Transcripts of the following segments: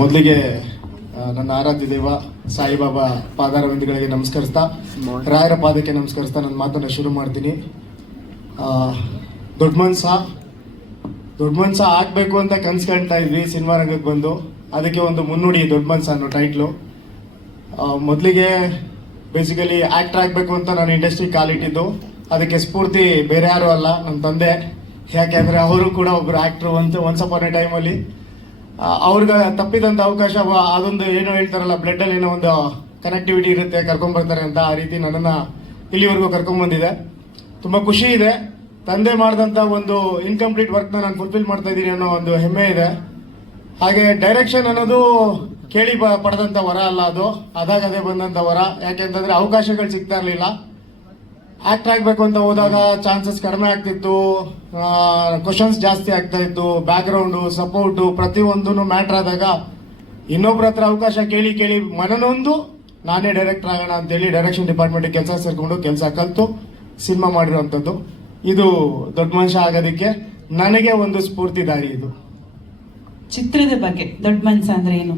ಮೊದಲಿಗೆ ನನ್ನ ಆರಾಧ್ಯ ದೇವ ಸಾಯಿಬಾಬಾ ಪಾದಾರವಿಂದಗಳಿಗೆ ನಮಸ್ಕರಿಸ್ತಾ, ರಾಯರ ಪಾದಕ್ಕೆ ನಮಸ್ಕರಿಸ್ತಾ ನನ್ನ ಮಾತನ್ನ ಶುರು ಮಾಡ್ತೀನಿ. ದೊಡ್ಡ ಮನ್ಸ ಆಗ್ಬೇಕು ಅಂತ ಕನ್ಸ್ಕೊಳ್ತಾ ಇದ್ವಿ. ಸಿನಿಮಾ ರಂಗಕ್ಕೆ ಬಂದು ಅದಕ್ಕೆ ಒಂದು ಮುನ್ನುಡಿ ದೊಡ್ಡ ಮನ್ಸ ಅನ್ನೋ ಟೈಟ್ಲು. ಮೊದಲಿಗೆ ಬೇಸಿಕಲಿ ಆಕ್ಟರ್ ಆಗ್ಬೇಕು ಅಂತ ನಾನು ಇಂಡಸ್ಟ್ರಿ ಕಾಲಿಟ್ಟಿದ್ದು. ಅದಕ್ಕೆ ಸ್ಫೂರ್ತಿ ಬೇರೆ ಯಾರು ಅಲ್ಲ, ನನ್ನ ತಂದೆ. ಯಾಕೆಂದ್ರೆ ಅವರು ಕೂಡ ಒಬ್ರು ಆಕ್ಟರ್ ಒನ್ಸ್ ಅಪಾನ್ ಎ ಟೈಮಲ್ಲಿ. ಅವ್ರಿಗೆ ತಪ್ಪಿದಂತ ಅವಕಾಶ, ಅದೊಂದು ಏನೋ ಹೇಳ್ತಾರಲ್ಲ, ಬ್ಲಡ್ ಅಲ್ಲಿ ಏನೋ ಒಂದು ಕನೆಕ್ಟಿವಿಟಿ ಇರುತ್ತೆ, ಕರ್ಕೊಂಡ್ಬರ್ತಾರೆ ಅಂತ. ಆ ರೀತಿ ನನ್ನನ್ನ ಇಲ್ಲಿವರೆಗೂ ಕರ್ಕೊಂಡ್ಬಂದಿದೆ. ತುಂಬಾ ಖುಷಿ ಇದೆ. ತಂದೆ ಮಾಡಿದಂತ ಒಂದು ಇನ್ಕಂಪ್ಲೀಟ್ ವರ್ಕ್ನ ನಾನು ಫುಲ್ಫಿಲ್ ಮಾಡ್ತಾ ಇದ್ದೀನಿ ಅನ್ನೋ ಒಂದು ಹೆಮ್ಮೆ ಇದೆ. ಹಾಗೆ ಡೈರೆಕ್ಷನ್ ಅನ್ನೋದು ಕೇಳಿ ಪಡೆದಂತ ವರ ಅಲ್ಲ, ಅದು ಅದೇ ಬಂದಂತ ವರ. ಯಾಕೆಂತಂದ್ರೆ ಅವಕಾಶಗಳು ಸಿಗ್ತಾ ಇರಲಿಲ್ಲ. ಆಕ್ಟರ್ ಆಗ್ಬೇಕು ಅಂತ ಹೋದಾಗ ಚಾನ್ಸಸ್ ಕಡಿಮೆ ಆಗ್ತಿತ್ತು, ಕ್ವಶನ್ಸ್ ಜಾಸ್ತಿ ಆಗ್ತಾ ಇತ್ತು, ಬ್ಯಾಕ್ ಗ್ರೌಂಡು, ಸಪೋರ್ಟು ಪ್ರತಿಯೊಂದು ಮ್ಯಾಟರ್ ಆದಾಗ ಇನ್ನೊಬ್ರ ಹತ್ರ ಅವಕಾಶ ಕೇಳಿ ಕೇಳಿ ಮನನೊಂದು ನಾನೇ ಡೈರೆಕ್ಟರ್ ಆಗೋಣ ಅಂತೇಳಿ ಡೈರೆಕ್ಷನ್ ಡಿಪಾರ್ಟ್ಮೆಂಟ್ ಕೆಲಸ ಸೇರ್ಕೊಂಡು ಕೆಲಸ ಕಲಿತು ಸಿನಿಮಾ ಮಾಡಿರುವಂಥದ್ದು. ಇದು ದೊಡ್ಡ ಮನುಷ್ಯ ಆಗೋದಕ್ಕೆ ನನಗೆ ಒಂದು ಸ್ಫೂರ್ತಿ ದಾರಿ. ಇದು ಚಿತ್ರದ ಬಗ್ಗೆ ದೊಡ್ಡ ಮನುಷ್ಯ ಅಂದ್ರೆ ಏನು?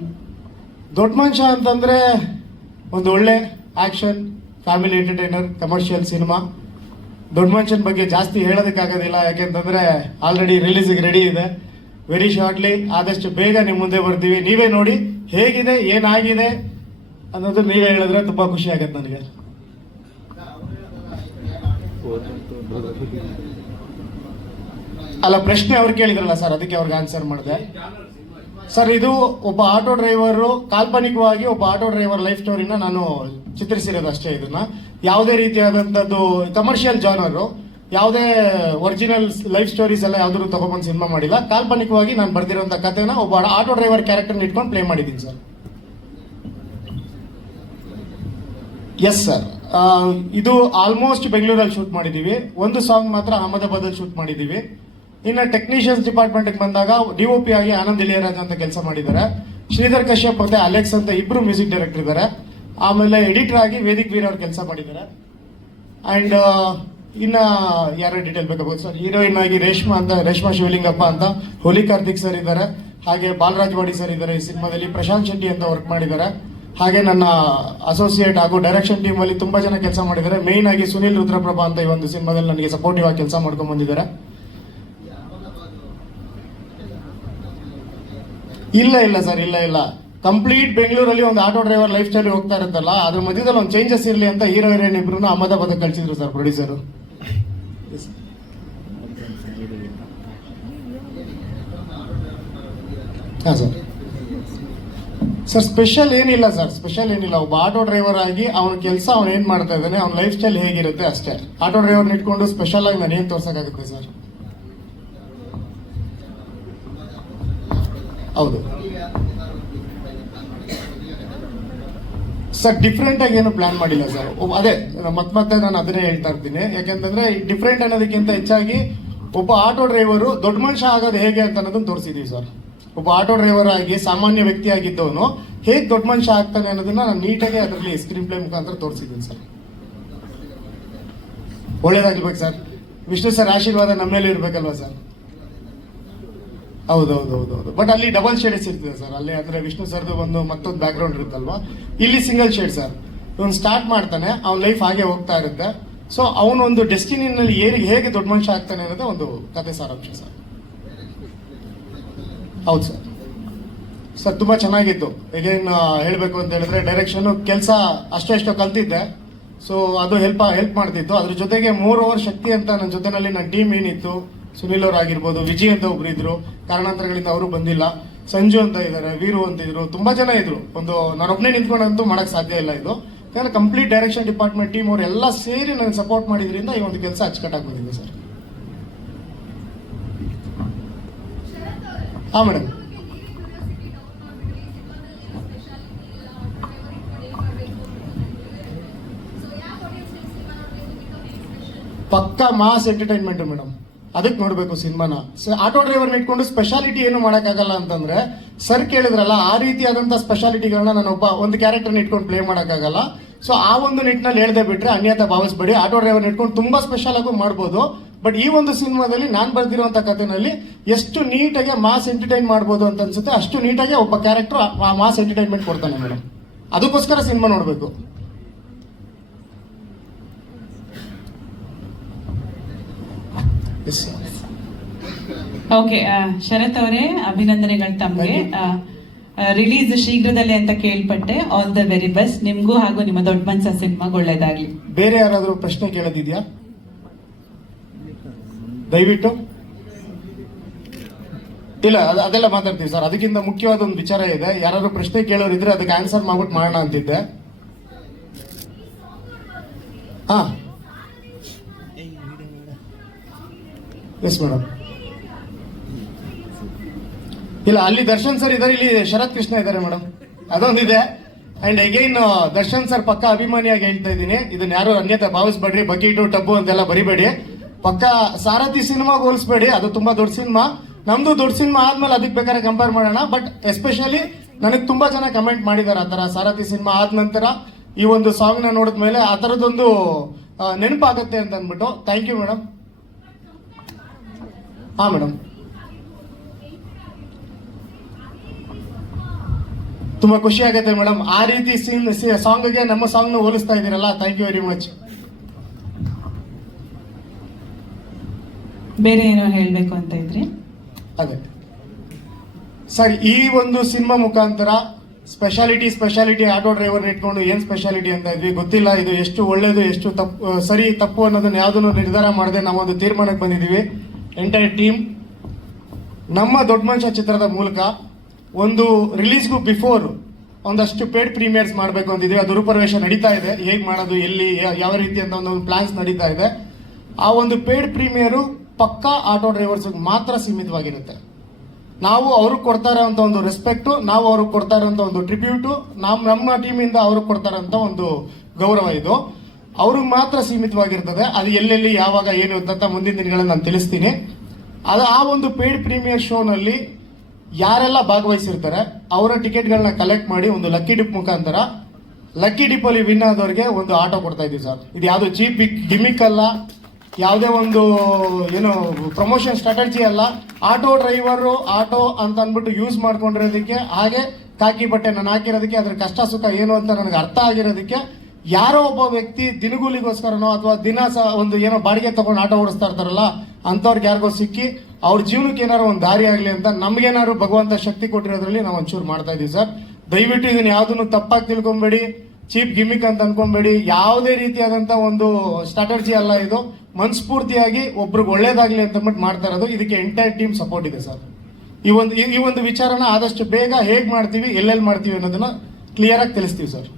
ದೊಡ್ಡ ಮನುಷ್ಯ ಅಂತಂದ್ರೆ ಒಂದು ಒಳ್ಳೆ action, family entertainer, commercial cinema. ದೊಡ್ಡ ಮನುಷ್ಯನ ಬಗ್ಗೆ ಜಾಸ್ತಿ ಹೇಳೋದಕ್ಕಾಗೋದಿಲ್ಲ, ಯಾಕೆಂತಂದ್ರೆ ಆಲ್ರೆಡಿ ರಿಲೀಸಿಗೆ ರೆಡಿ ಇದೆ. ವೆರಿ ಶಾರ್ಟ್ಲಿ ಆದಷ್ಟು ಬೇಗ ನಿಮ್ಮ ಮುಂದೆ ಬರ್ತೀವಿ. ನೀವೇ ನೋಡಿ ಹೇಗಿದೆ, ಏನಾಗಿದೆ ಅನ್ನೋದು ನೀವೇ ಹೇಳಿದ್ರೆ ತುಂಬಾ ಖುಷಿ ಆಗತ್ತೆ ನನಗೆ. ಅಲ್ಲ, ಪ್ರಶ್ನೆ ಅವ್ರು ಕೇಳಿದ್ರಲ್ಲ ಸರ್, ಅದಕ್ಕೆ ಅವ್ರಿಗೆ ಆನ್ಸರ್ ಮಾಡಿದೆ ಸರ್. ಇದು ಒಬ್ಬ ಆಟೋ ಡ್ರೈವರ್, ಕಾಲ್ಪನಿಕವಾಗಿ ಒಬ್ಬ ಆಟೋ ಡ್ರೈವರ್ ಲೈಫ್ ಸ್ಟೋರಿನ ನಾನು ಚಿತ್ರಿಸಿರೋದು ಅಷ್ಟೇ. ಇದನ್ನ ಯಾವುದೇ ರೀತಿಯಾದಂಥದ್ದು ಕಮರ್ಷಿಯಲ್ ಜಾನರು, ಯಾವುದೇ ಒರಿಜಿನಲ್ ಲೈಫ್ ಸ್ಟೋರೀಸ್ ಎಲ್ಲ ಯಾವ್ದಾದ್ರು ತಗೊಂಡ್ಬಂದು ಸಿನಿಮಾ ಮಾಡಿಲ್ಲ. ಕಾಲ್ಪನಿಕವಾಗಿ ನಾನು ಬರ್ದಿರೋಂಥ ಕಥೆನ ಒಬ್ಬ ಆಟೋ ಡ್ರೈವರ್ ಕ್ಯಾರೆಕ್ಟರ್ ಇಟ್ಕೊಂಡು ಪ್ಲೇ ಮಾಡಿದ್ದೀನಿ ಸರ್. ಎಸ್ ಸರ್, ಇದು ಆಲ್ಮೋಸ್ಟ್ ಬೆಂಗಳೂರಲ್ಲಿ ಶೂಟ್ ಮಾಡಿದೀವಿ. ಒಂದು ಸಾಂಗ್ ಮಾತ್ರ ಅಹಮದಾಬಾದಲ್ಲಿ ಶೂಟ್ ಮಾಡಿದೀವಿ. ಇನ್ನು ಟೆಕ್ನಿಷಿಯನ್ಸ್ ಡಿಪಾರ್ಟ್ಮೆಂಟ್ ಬಂದಾಗ DOP ಆಗಿ ಆನಂದ್ ಇಳಿಯರಾಜ್ ಅಂತ ಕೆಲಸ ಮಾಡಿದ್ದಾರೆ. ಶ್ರೀಧರ್ ಕಶ್ಯಪ್ ಮತ್ತೆ ಅಲೆಕ್ಸ್ ಅಂತ ಇಬ್ರು ಮ್ಯೂಸಿಕ್ ಡೈರೆಕ್ಟರ್ ಇದ್ದಾರೆ. ಆಮೇಲೆ ಎಡಿಟರ್ ಆಗಿ ವೇದಿಕ್ ವೀರ್ ಅವ್ರು ಕೆಲಸ ಮಾಡಿದ್ದಾರೆ. ಅಂಡ್ ಇನ್ನ ಯಾರ ಡೀಟೇಲ್ ಬೇಕಾಗುತ್ತೆ ಸರ್? ಹೀರೋಯಿನ್ ಆಗಿ ರೇಷ್ಮಾ ಶಿವಲಿಂಗಪ್ಪ ಅಂತ ಹೋಲಿ ಕಾರ್ತಿಕ್ ಸರ್ ಇದ್ದಾರೆ. ಹಾಗೆ ಬಾಲರಾಜ್ ವಾಡಿ ಸರ್ ಇದ್ದಾರೆ ಈ ಸಿನಿಮಾದಲ್ಲಿ. ಪ್ರಶಾಂತ್ ಶೆಟ್ಟಿ ಅಂತ ವರ್ಕ್ ಮಾಡಿದ್ದಾರೆ. ಹಾಗೆ ನನ್ನ ಅಸೋಸಿಯೇಟ್ ಹಾಗೂ ಡೈರೆಕ್ಷನ್ ಟೀಮ್ ಅಲ್ಲಿ ತುಂಬಾ ಜನ ಕೆಲಸ ಮಾಡಿದ್ದಾರೆ. ಮೇನ್ ಆಗಿ ಸುನಿಲ್ ರುದ್ರಪ್ರಭಾ ಅಂತ ಈ ಒಂದು ಸಿನಿಮಾದಲ್ಲಿ ನನಗೆ ಸಪೋರ್ಟಿವ್ ಆಗಿ ಕೆಲಸ ಮಾಡ್ಕೊಂಡ್ ಬಂದಿದ್ದಾರೆ. ಇಲ್ಲ ಸರ್, ಇಲ್ಲ. ಕಂಪ್ಲೀಟ್ ಬೆಂಗಳೂರಲ್ಲಿ ಒಂದು ಆಟೋ ಡ್ರೈವರ್ ಲೈಫ್ ಸ್ಟೈಲ್ ಹೋಗ್ತಾ ಇರುತ್ತಲ್ಲ, ಅದ್ರ ಮಧ್ಯದಲ್ಲಿ ಒಂದು ಚೇಂಜಸ್ ಇರಲಿ ಅಂತ ಹೀರೋ ಹೀರೋಯಿನ್ ಇಬ್ರು ಅಹಮದಾಬಾದ್ ಕಳಿಸಿದ್ರು ಸರ್ ಪ್ರೊಡ್ಯೂಸರ್. ಹಾ ಸರ್, ಸ್ಪೆಷಲ್ ಏನಿಲ್ಲ. ಒಬ್ಬ ಆಟೋ ಡ್ರೈವರ್ ಆಗಿ ಅವನ ಕೆಲಸ ಅವ್ನು ಏನ್ ಮಾಡ್ತಾ ಇದ್ದಾನೆ, ಅವ್ನ ಲೈಫ್ ಸ್ಟೈಲ್ ಹೇಗಿರುತ್ತೆ ಅಷ್ಟೇ. ಆಟೋ ಡ್ರೈವರ್ ಇಟ್ಕೊಂಡು ಸ್ಪೆಷಲ್ ಆಗಿ ನಾನು ಏನ್ ತೋರ್ಸಕ್ಕಾಗುತ್ತೆ ಸರ್? ಹೌದು ಸರ್, ಡಿಫ್ರೆಂಟ್ ಆಗಿ ಏನು ಪ್ಲಾನ್ ಮಾಡಿಲ್ಲ ಸರ್. ಅದೇ ಮತ್ತೆ ನಾನು ಅದನ್ನೇ ಹೇಳ್ತಾ ಇರ್ತೀನಿ. ಯಾಕೆಂತಂದ್ರೆ ಡಿಫ್ರೆಂಟ್ ಅನ್ನೋದಕ್ಕಿಂತ ಹೆಚ್ಚಾಗಿ ಒಬ್ಬ ಆಟೋ ಡ್ರೈವರು ದೊಡ್ಡ ಮನುಷ್ಯ ಆಗೋದು ಹೇಗೆ ಅಂತ ಅನ್ನೋದನ್ನ ತೋರಿಸಿದೀವಿ ಸರ್. ಒಬ್ಬ ಆಟೋ ಡ್ರೈವರ್ ಆಗಿ ಸಾಮಾನ್ಯ ವ್ಯಕ್ತಿ ಆಗಿದ್ದವನು ಹೇಗೆ ದೊಡ್ಡ ಮನುಷ್ಯ ಆಗ್ತಾನೆ ಅನ್ನೋದನ್ನ ನಾನು ನೀಟಾಗಿ ಅದರಲ್ಲಿ ಸ್ಕ್ರೀನ್ ಪ್ಲೇ ಮುಖಾಂತರ ತೋರಿಸಿದ್ದೀನಿ ಸರ್. ಒಳ್ಳೇದಾಗಿರ್ಬೇಕು ಸರ್. ವಿಷ್ಣು ಸರ್ ಆಶೀರ್ವಾದ ನಮ್ಮ ಮೇಲೆ ಇರ್ಬೇಕಲ್ವಾ ಸರ್? ಹೌದು. ಬಟ್ ಅಲ್ಲಿ ಡಬಲ್ ಶೇಡ್ಸ್ ಇರ್ತದೆ ಸರ್. ಅಲ್ಲಿ ಅಂದ್ರೆ ವಿಷ್ಣು ಸರ್ದು ಮತ್ತೊಂದು ಬ್ಯಾಕ್ ಗ್ರೌಂಡ್ ಇರುತ್ತಲ್ವಾ, ಇಲ್ಲಿ ಸಿಂಗಲ್ ಶೇಡ್ ಸರ್. ಇವನು ಸ್ಟಾರ್ಟ್ ಮಾಡ್ತಾನೆ, ಅವನ ಲೈಫ್ ಹಾಗೆ ಹೋಗ್ತಾ ಇರುತ್ತೆ. ಸೊ ಅವನೊಂದು ಡೆಸ್ಟಿನಿನಲ್ಲಿ ಹೇಗೆ ದೊಡ್ಡ ಮನುಷ್ಯ ಆಗ್ತಾನೆ ಅನ್ನೋದೇ ಒಂದು ಕಥೆ ಸಾರಾಂಶ ಸರ್. ಹೌದು ಸರ್, ತುಂಬಾ ಚೆನ್ನಾಗಿತ್ತು. ಈಗೇನು ಹೇಳ್ಬೇಕು ಅಂತ ಹೇಳಿದ್ರೆ, ಡೈರೆಕ್ಷನ್ ಕೆಲಸ ಅಷ್ಟೋ ಕಲ್ತಿದ್ದೆ. ಸೊ ಅದು ಹೆಲ್ಪ್ ಮಾಡ್ತಿತ್ತು. ಅದ್ರ ಜೊತೆಗೆ 3 ಅವರ್ ಶಕ್ತಿ ಅಂತ ನನ್ನ ಜೊತೆನಲ್ಲಿ ನನ್ನ ಟೀಮ್ ಏನಿತ್ತು, ಸುನಿಲ್ ಅವ್ರು ಆಗಿರ್ಬೋದು, ವಿಜಯ್ ಅಂತ ಒಬ್ರು ಇದ್ರು, ಕಾರಣಾಂತರಗಳಿಂದ ಅವರು ಬಂದಿಲ್ಲ. ಸಂಜು ಅಂತ ಇದ್ದಾರೆ, ವೀರು ಅಂತ ಇದ್ರು, ತುಂಬಾ ಜನ ಇದ್ರು. ನಾನೊಬ್ಬನೇ ನಿಂತ್ಕೊಂಡಂತೂ ಮಾಡಕ್ ಸಾಧ್ಯ ಇಲ್ಲ ಇದು. ಯಾಕಂದ್ರೆ ಕಂಪ್ಲೀಟ್ ಡೈರೆಕ್ಷನ್ ಡಿಪಾರ್ಟ್ಮೆಂಟ್ ಟೀಮ್ ಅವ್ರು ಎಲ್ಲ ಸೇರಿ ನನಗೆ ಸಪೋರ್ಟ್ ಮಾಡಿದ್ರಿಂದ ಈ ಒಂದು ಕೆಲಸ ಅಚ್ಚುಕಟ್ಟಾಗಿ ಬಂದಿದೆ ಸರ್. ಹಾ ಮೇಡಮ್, ಪಕ್ಕಾ ಮಾಸ್ ಎಂಟರ್ಟೈನ್ಮೆಂಟ್ ಮೇಡಮ್. ಅದಕ್ಕೆ ನೋಡ್ಬೇಕು ಸಿನಿಮಾನ. ಆಟೋ ಡ್ರೈವರ್ನ ಇಟ್ಕೊಂಡು ಸ್ಪೆಷಾಲಿಟಿ ಏನು ಮಾಡೋಕ್ಕಾಗಲ್ಲ ಅಂತಂದ್ರೆ, ಸರ್ ಕೇಳಿದ್ರಲ್ಲ, ಆ ರೀತಿಯಾದಂಥ ಸ್ಪೆಷಾಲಿಟಿಗಳನ್ನ ನಾನು ಒಂದು ಕ್ಯಾರೆಕ್ಟರ್ನ ಇಟ್ಕೊಂಡು ಪ್ಲೇ ಮಾಡೋಕ್ಕಾಗಲ್ಲ. ಸೊ ಆ ಒಂದು ನಿಟ್ಟಿನಲ್ಲಿ ಹೇಳ್ದೆ ಬಿಟ್ರೆ ಅನ್ಯತಾ ಭಾವಿಸ್ಬೇಡಿ. ಆಟೋ ಡ್ರೈವರ್ ಇಟ್ಕೊಂಡು ತುಂಬಾ ಸ್ಪೆಷಲ್ ಆಗು ಮಾಡ್ಬೋದು. ಬಟ್ ಈ ಒಂದು ಸಿನಿಮಾದಲ್ಲಿ ನಾನು ಬರ್ದಿರುವಂತ ಕಥೆನಲ್ಲಿ ಎಷ್ಟು ನೀಟಾಗಿ ಮಾಸ್ ಎಂಟರ್ಟೈನ್ ಮಾಡ್ಬೋದು ಅಂತ ಅನ್ಸುತ್ತೆ, ಅಷ್ಟು ನೀಟಾಗಿ ಒಬ್ಬ ಕ್ಯಾರೆಕ್ಟರ್ ಆ ಮಾಸ್ ಎಂಟರ್ಟೈನ್ಮೆಂಟ್ ಕೊಡ್ತಾನೆ ಮೇಡಮ್. ಅದಕ್ಕೋಸ್ಕರ ಸಿನಿಮಾ ನೋಡ್ಬೇಕು. ಓಕೆ, ಶರತ್ ಅವರೇ ಅಭಿನಂದನೆಗಳು ತಮಗೆ. ರಿಲೀಸ್ ಶೀಘ್ರದಲ್ಲೇ ಅಂತ ಕೇಳ್ಪಟ್ಟೆ. ಆಲ್ ದ ವೆರಿ ಬೆಸ್ಟ್ ನಿಮ್ಗೂ ಹಾಗೂ ನಿಮ್ಮ ದೊಡ್ಡ ಮನ್ಸ ಸಿನಿಮಾಗೆ ಒಳ್ಳೇದಾಗ್ಲಿ. ಬೇರೆ ಯಾರಾದ್ರೂ ಪ್ರಶ್ನೆ ಕೇಳೋದಿದ್ಯಾ? ದಯವಿಟ್ಟು. ಇಲ್ಲ, ಅದೆಲ್ಲ ಮಾತಾಡ್ತೀವಿ ಸರ್. ಅದಕ್ಕಿಂತ ಮುಖ್ಯವಾದ ಒಂದು ವಿಚಾರ ಇದೆ. ಯಾರಾದ್ರೂ ಪ್ರಶ್ನೆ ಕೇಳೋರಿದ್ರೆ ಅದಕ್ಕೆ ಆನ್ಸರ್ ಮಾಡ್ಬಿಟ್ಟು ಮಾಡೋಣ ಅಂತಿದ್ದೆ. ಹಾ, ಎಸ್ ಮೇಡಮ್. ಇಲ್ಲ, ಅಲ್ಲಿ ದರ್ಶನ್ ಸರ್ ಇದ್ದಾರೆ, ಇಲ್ಲಿ ಶರತ್ ಕೃಷ್ಣ ಇದ್ದಾರೆ ಮೇಡಮ್. ಅದೊಂದಿದೆ. ಅಂಡ್ ಅಗೈನ್ ದರ್ಶನ್ ಸರ್ ಪಕ್ಕ ಅಭಿಮಾನಿಯಾಗಿ ಹೇಳ್ತಾ ಇದ್ದೀನಿ, ಇದನ್ನ ಯಾರು ಅನ್ಯತಾ ಭಾವಿಸ್ಬೇಡ್ರಿ. ಬಕೀಟು ಟಬ್ಬು ಅಂತೆಲ್ಲ ಬರಿಬೇಡಿ. ಪಕ್ಕ ಸಾರಥಿ ಸಿನಿಮಾಗೆ ಹೋಲಿಸ್ಬೇಡಿ, ಅದು ತುಂಬಾ ದೊಡ್ಡ ಸಿನಿಮಾ. ನಮ್ದು ದೊಡ್ಡ ಸಿನಿಮಾ ಆದ್ಮೇಲೆ ಅದಕ್ಕೆ ಬೇಕಾದ್ರೆ ಕಂಪೇರ್ ಮಾಡೋಣ. ಬಟ್ ಎಸ್ಪೆಷಲಿ ನನಗೆ ತುಂಬಾ ಜನ ಕಮೆಂಟ್ ಮಾಡಿದ್ದಾರೆ ಆ ತರ, ಸಾರಥಿ ಸಿನಿಮಾ ಆದ ನಂತರ ಈ ಒಂದು ಸಾಂಗ್ ನ ನೋಡಿದ್ಮೇಲೆ ಆ ತರದೊಂದು ನೆನಪಾಗುತ್ತೆ ಅಂತ ಅಂದ್ಬಿಟ್ಟು. Thank you madam. ಹಾ ಮೇಡಮ್, ತುಂಬಾ ಖುಷಿ ಆಗುತ್ತೆ ಮೇಡಮ್. ಆ ರೀತಿ ಸಾಂಗ್ಗೆ ನಮ್ಮ ಸಾಂಗ್ ನ ಹೋಲಿಸ್ತಾ ಇದ್ದೀರಲ್ಲ, ಥ್ಯಾಂಕ್ ಯು ವೆರಿ ಮಚ್. ಬೇರೆ ಏನೋ ಹೇಳ್ಬೇಕು ಅಂತ ಇದ್ರಿ? ಅದೇ ಸರ್, ಈ ಒಂದು ಸಿನಿಮಾ ಮುಖಾಂತರ ಸ್ಪೆಷಾಲಿಟಿ ಆಟೋ ಡ್ರೈವರ್ ಇಟ್ಕೊಂಡು ಏನ್ ಸ್ಪೆಷಾಲಿಟಿ ಅಂತ ಇದ್ವಿ ಗೊತ್ತಿಲ್ಲ. ಇದು ಎಷ್ಟು ಒಳ್ಳೇದು, ಎಷ್ಟು ತಪ್ಪು, ಸರಿ ತಪ್ಪು ಅನ್ನೋದನ್ನ ಯಾವ್ದನ್ನು ನಿರ್ಧಾರ ಮಾಡದೆ ನಾವೊಂದು ತೀರ್ಮಾನಕ್ಕೆ ಬಂದಿದ್ದೀವಿ. ಎಂಟೈರ್ ಟೀಮ್ ನಮ್ಮ ದೊಡ್ಡ ಮನುಷ್ಯ ಚಿತ್ರದ ಮೂಲಕ ಒಂದು ರಿಲೀಸ್ಗೂ ಬಿಫೋರ್ ಒಂದಷ್ಟು ಪೇಡ್ ಪ್ರೀಮಿಯರ್ಸ್ ಮಾಡಬೇಕು ಅಂತಿದ್ವಿ. ಅದು ರೂಪರೇಷ ನಡೀತಾ ಇದೆ. ಹೇಗೆ ಮಾಡೋದು, ಎಲ್ಲಿ, ಯಾವ ರೀತಿ ಅಂತ ಒಂದು ಪ್ಲಾನ್ಸ್ ನಡೀತಾ ಇದೆ. ಆ ಒಂದು ಪೇಡ್ ಪ್ರೀಮಿಯರು ಪಕ್ಕಾ ಆಟೋ ಡ್ರೈವರ್ಸ್ ಮಾತ್ರ ಸೀಮಿತವಾಗಿರುತ್ತೆ. ನಾವು ಅವ್ರಿಗೆ ಕೊಡ್ತಾ ಇರೋಂಥ ಒಂದು ರೆಸ್ಪೆಕ್ಟು, ನಾವು ಅವ್ರಿಗೆ ಕೊಡ್ತಾ ಇರೋಂಥ ಒಂದು ಟ್ರಿಬ್ಯೂಟು, ನಮ್ಮ ಟೀಮಿಂದ ಅವ್ರಿಗೆ ಕೊಡ್ತಾ ಇರೋಂಥ ಒಂದು ಗೌರವ ಇದು ಅವ್ರಿಗೆ ಮಾತ್ರ ಸೀಮಿತವಾಗಿರ್ತದೆ. ಅದು ಎಲ್ಲೆಲ್ಲಿ ಯಾವಾಗ ಏನು ಅಂತ ಮುಂದಿನ ದಿನಗಳಲ್ಲಿ ನಾನು ತಿಳಿಸ್ತೀನಿ. ಅದು ಆ ಒಂದು ಪೇಡ್ ಪ್ರೀಮಿಯರ್ ಶೋನಲ್ಲಿ ಯಾರೆಲ್ಲ ಭಾಗವಹಿಸಿರ್ತಾರೆ ಅವರ ಟಿಕೆಟ್ಗಳನ್ನ ಕಲೆಕ್ಟ್ ಮಾಡಿ ಒಂದು ಲಕ್ಕಿ ಡಿಪ್ ಮುಖಾಂತರ, ಲಕ್ಕಿ ಡಿಪ್ ಅಲ್ಲಿ ವಿನ್ ಆದವ್ರಿಗೆ ಒಂದು ಆಟೋ ಕೊಡ್ತಾ ಇದೀವಿ ಸರ್. ಇದು ಯಾವುದು ಚೀಪ್ ಗಿಮಿಕ್ ಅಲ್ಲ, ಯಾವುದೇ ಒಂದು ಏನು ಪ್ರಮೋಷನ್ ಸ್ಟ್ರಾಟಜಿ ಅಲ್ಲ. ಆಟೋ ಡ್ರೈವರು ಆಟೋ ಅಂತ ಅಂದ್ಬಿಟ್ಟು ಯೂಸ್ ಮಾಡ್ಕೊಂಡಿರೋದಕ್ಕೆ, ಹಾಗೆ ಕಾಕಿ ಬಟ್ಟೆ ನಾನು ಹಾಕಿರೋದಕ್ಕೆ, ಅದ್ರ ಕಷ್ಟ ಸುಖ ಏನು ಅಂತ ನನಗೆ ಅರ್ಥ ಆಗಿರೋದಕ್ಕೆ, ಯಾರೋ ಒಬ್ಬ ವ್ಯಕ್ತಿ ದಿನಗೂಲಿಗೋಸ್ಕರನೋ ಅಥವಾ ದಿನ ಒಂದು ಏನೋ ಬಾಡಿಗೆ ತಗೊಂಡು ಆಟೋ ಓಡಿಸ್ತಾ ಇರ್ತಾರಲ್ಲ, ಅಂಥವ್ರಿಗೆ ಯಾರಿಗೋ ಸಿಕ್ಕಿ ಅವ್ರ ಜೀವನಕ್ಕೆ ಏನಾರು ಒಂದು ದಾರಿ ಆಗಲಿ ಅಂತ ನಮ್ಗೇನಾದ್ರು ಭಗವಂತ ಶಕ್ತಿ ಕೊಟ್ಟಿರೋದ್ರಲ್ಲಿ ನಾವು ಒಂಚೂರು ಮಾಡ್ತಾ ಇದೀವಿ ಸರ್. ದಯವಿಟ್ಟು ಇದನ್ನ ಯಾವುದನ್ನು ತಪ್ಪಾಗಿ ತಿಳ್ಕೊಂಬೇಡಿ, ಚೀಪ್ ಗಿಮಿಕ್ ಅಂತ ಅನ್ಕೊಂಬೇಡಿ. ಯಾವುದೇ ರೀತಿಯಾದಂತ ಒಂದು ಸ್ಟ್ರಾಟಜಿ ಅಲ್ಲ ಇದು. ಮನಸ್ಫೂರ್ತಿಯಾಗಿ ಒಬ್ರಿಗೆ ಒಳ್ಳೇದಾಗ್ಲಿ ಅಂತ ಅಂದ್ಬಿಟ್ಟು ಮಾಡ್ತಾ ಇರೋದು. ಇದಕ್ಕೆ ಎಂಟೈರ್ ಟೀಮ್ ಸಪೋರ್ಟ್ ಇದೆ ಸರ್. ಈ ಒಂದು ವಿಚಾರನ ಆದಷ್ಟು ಬೇಗ ಹೇಗ್ ಮಾಡ್ತೀವಿ, ಎಲ್ಲೆಲ್ಲಿ ಮಾಡ್ತೀವಿ ಅನ್ನೋದನ್ನ ಕ್ಲಿಯರ್ ಆಗಿ ತಿಳಿಸ್ತೀವಿ ಸರ್.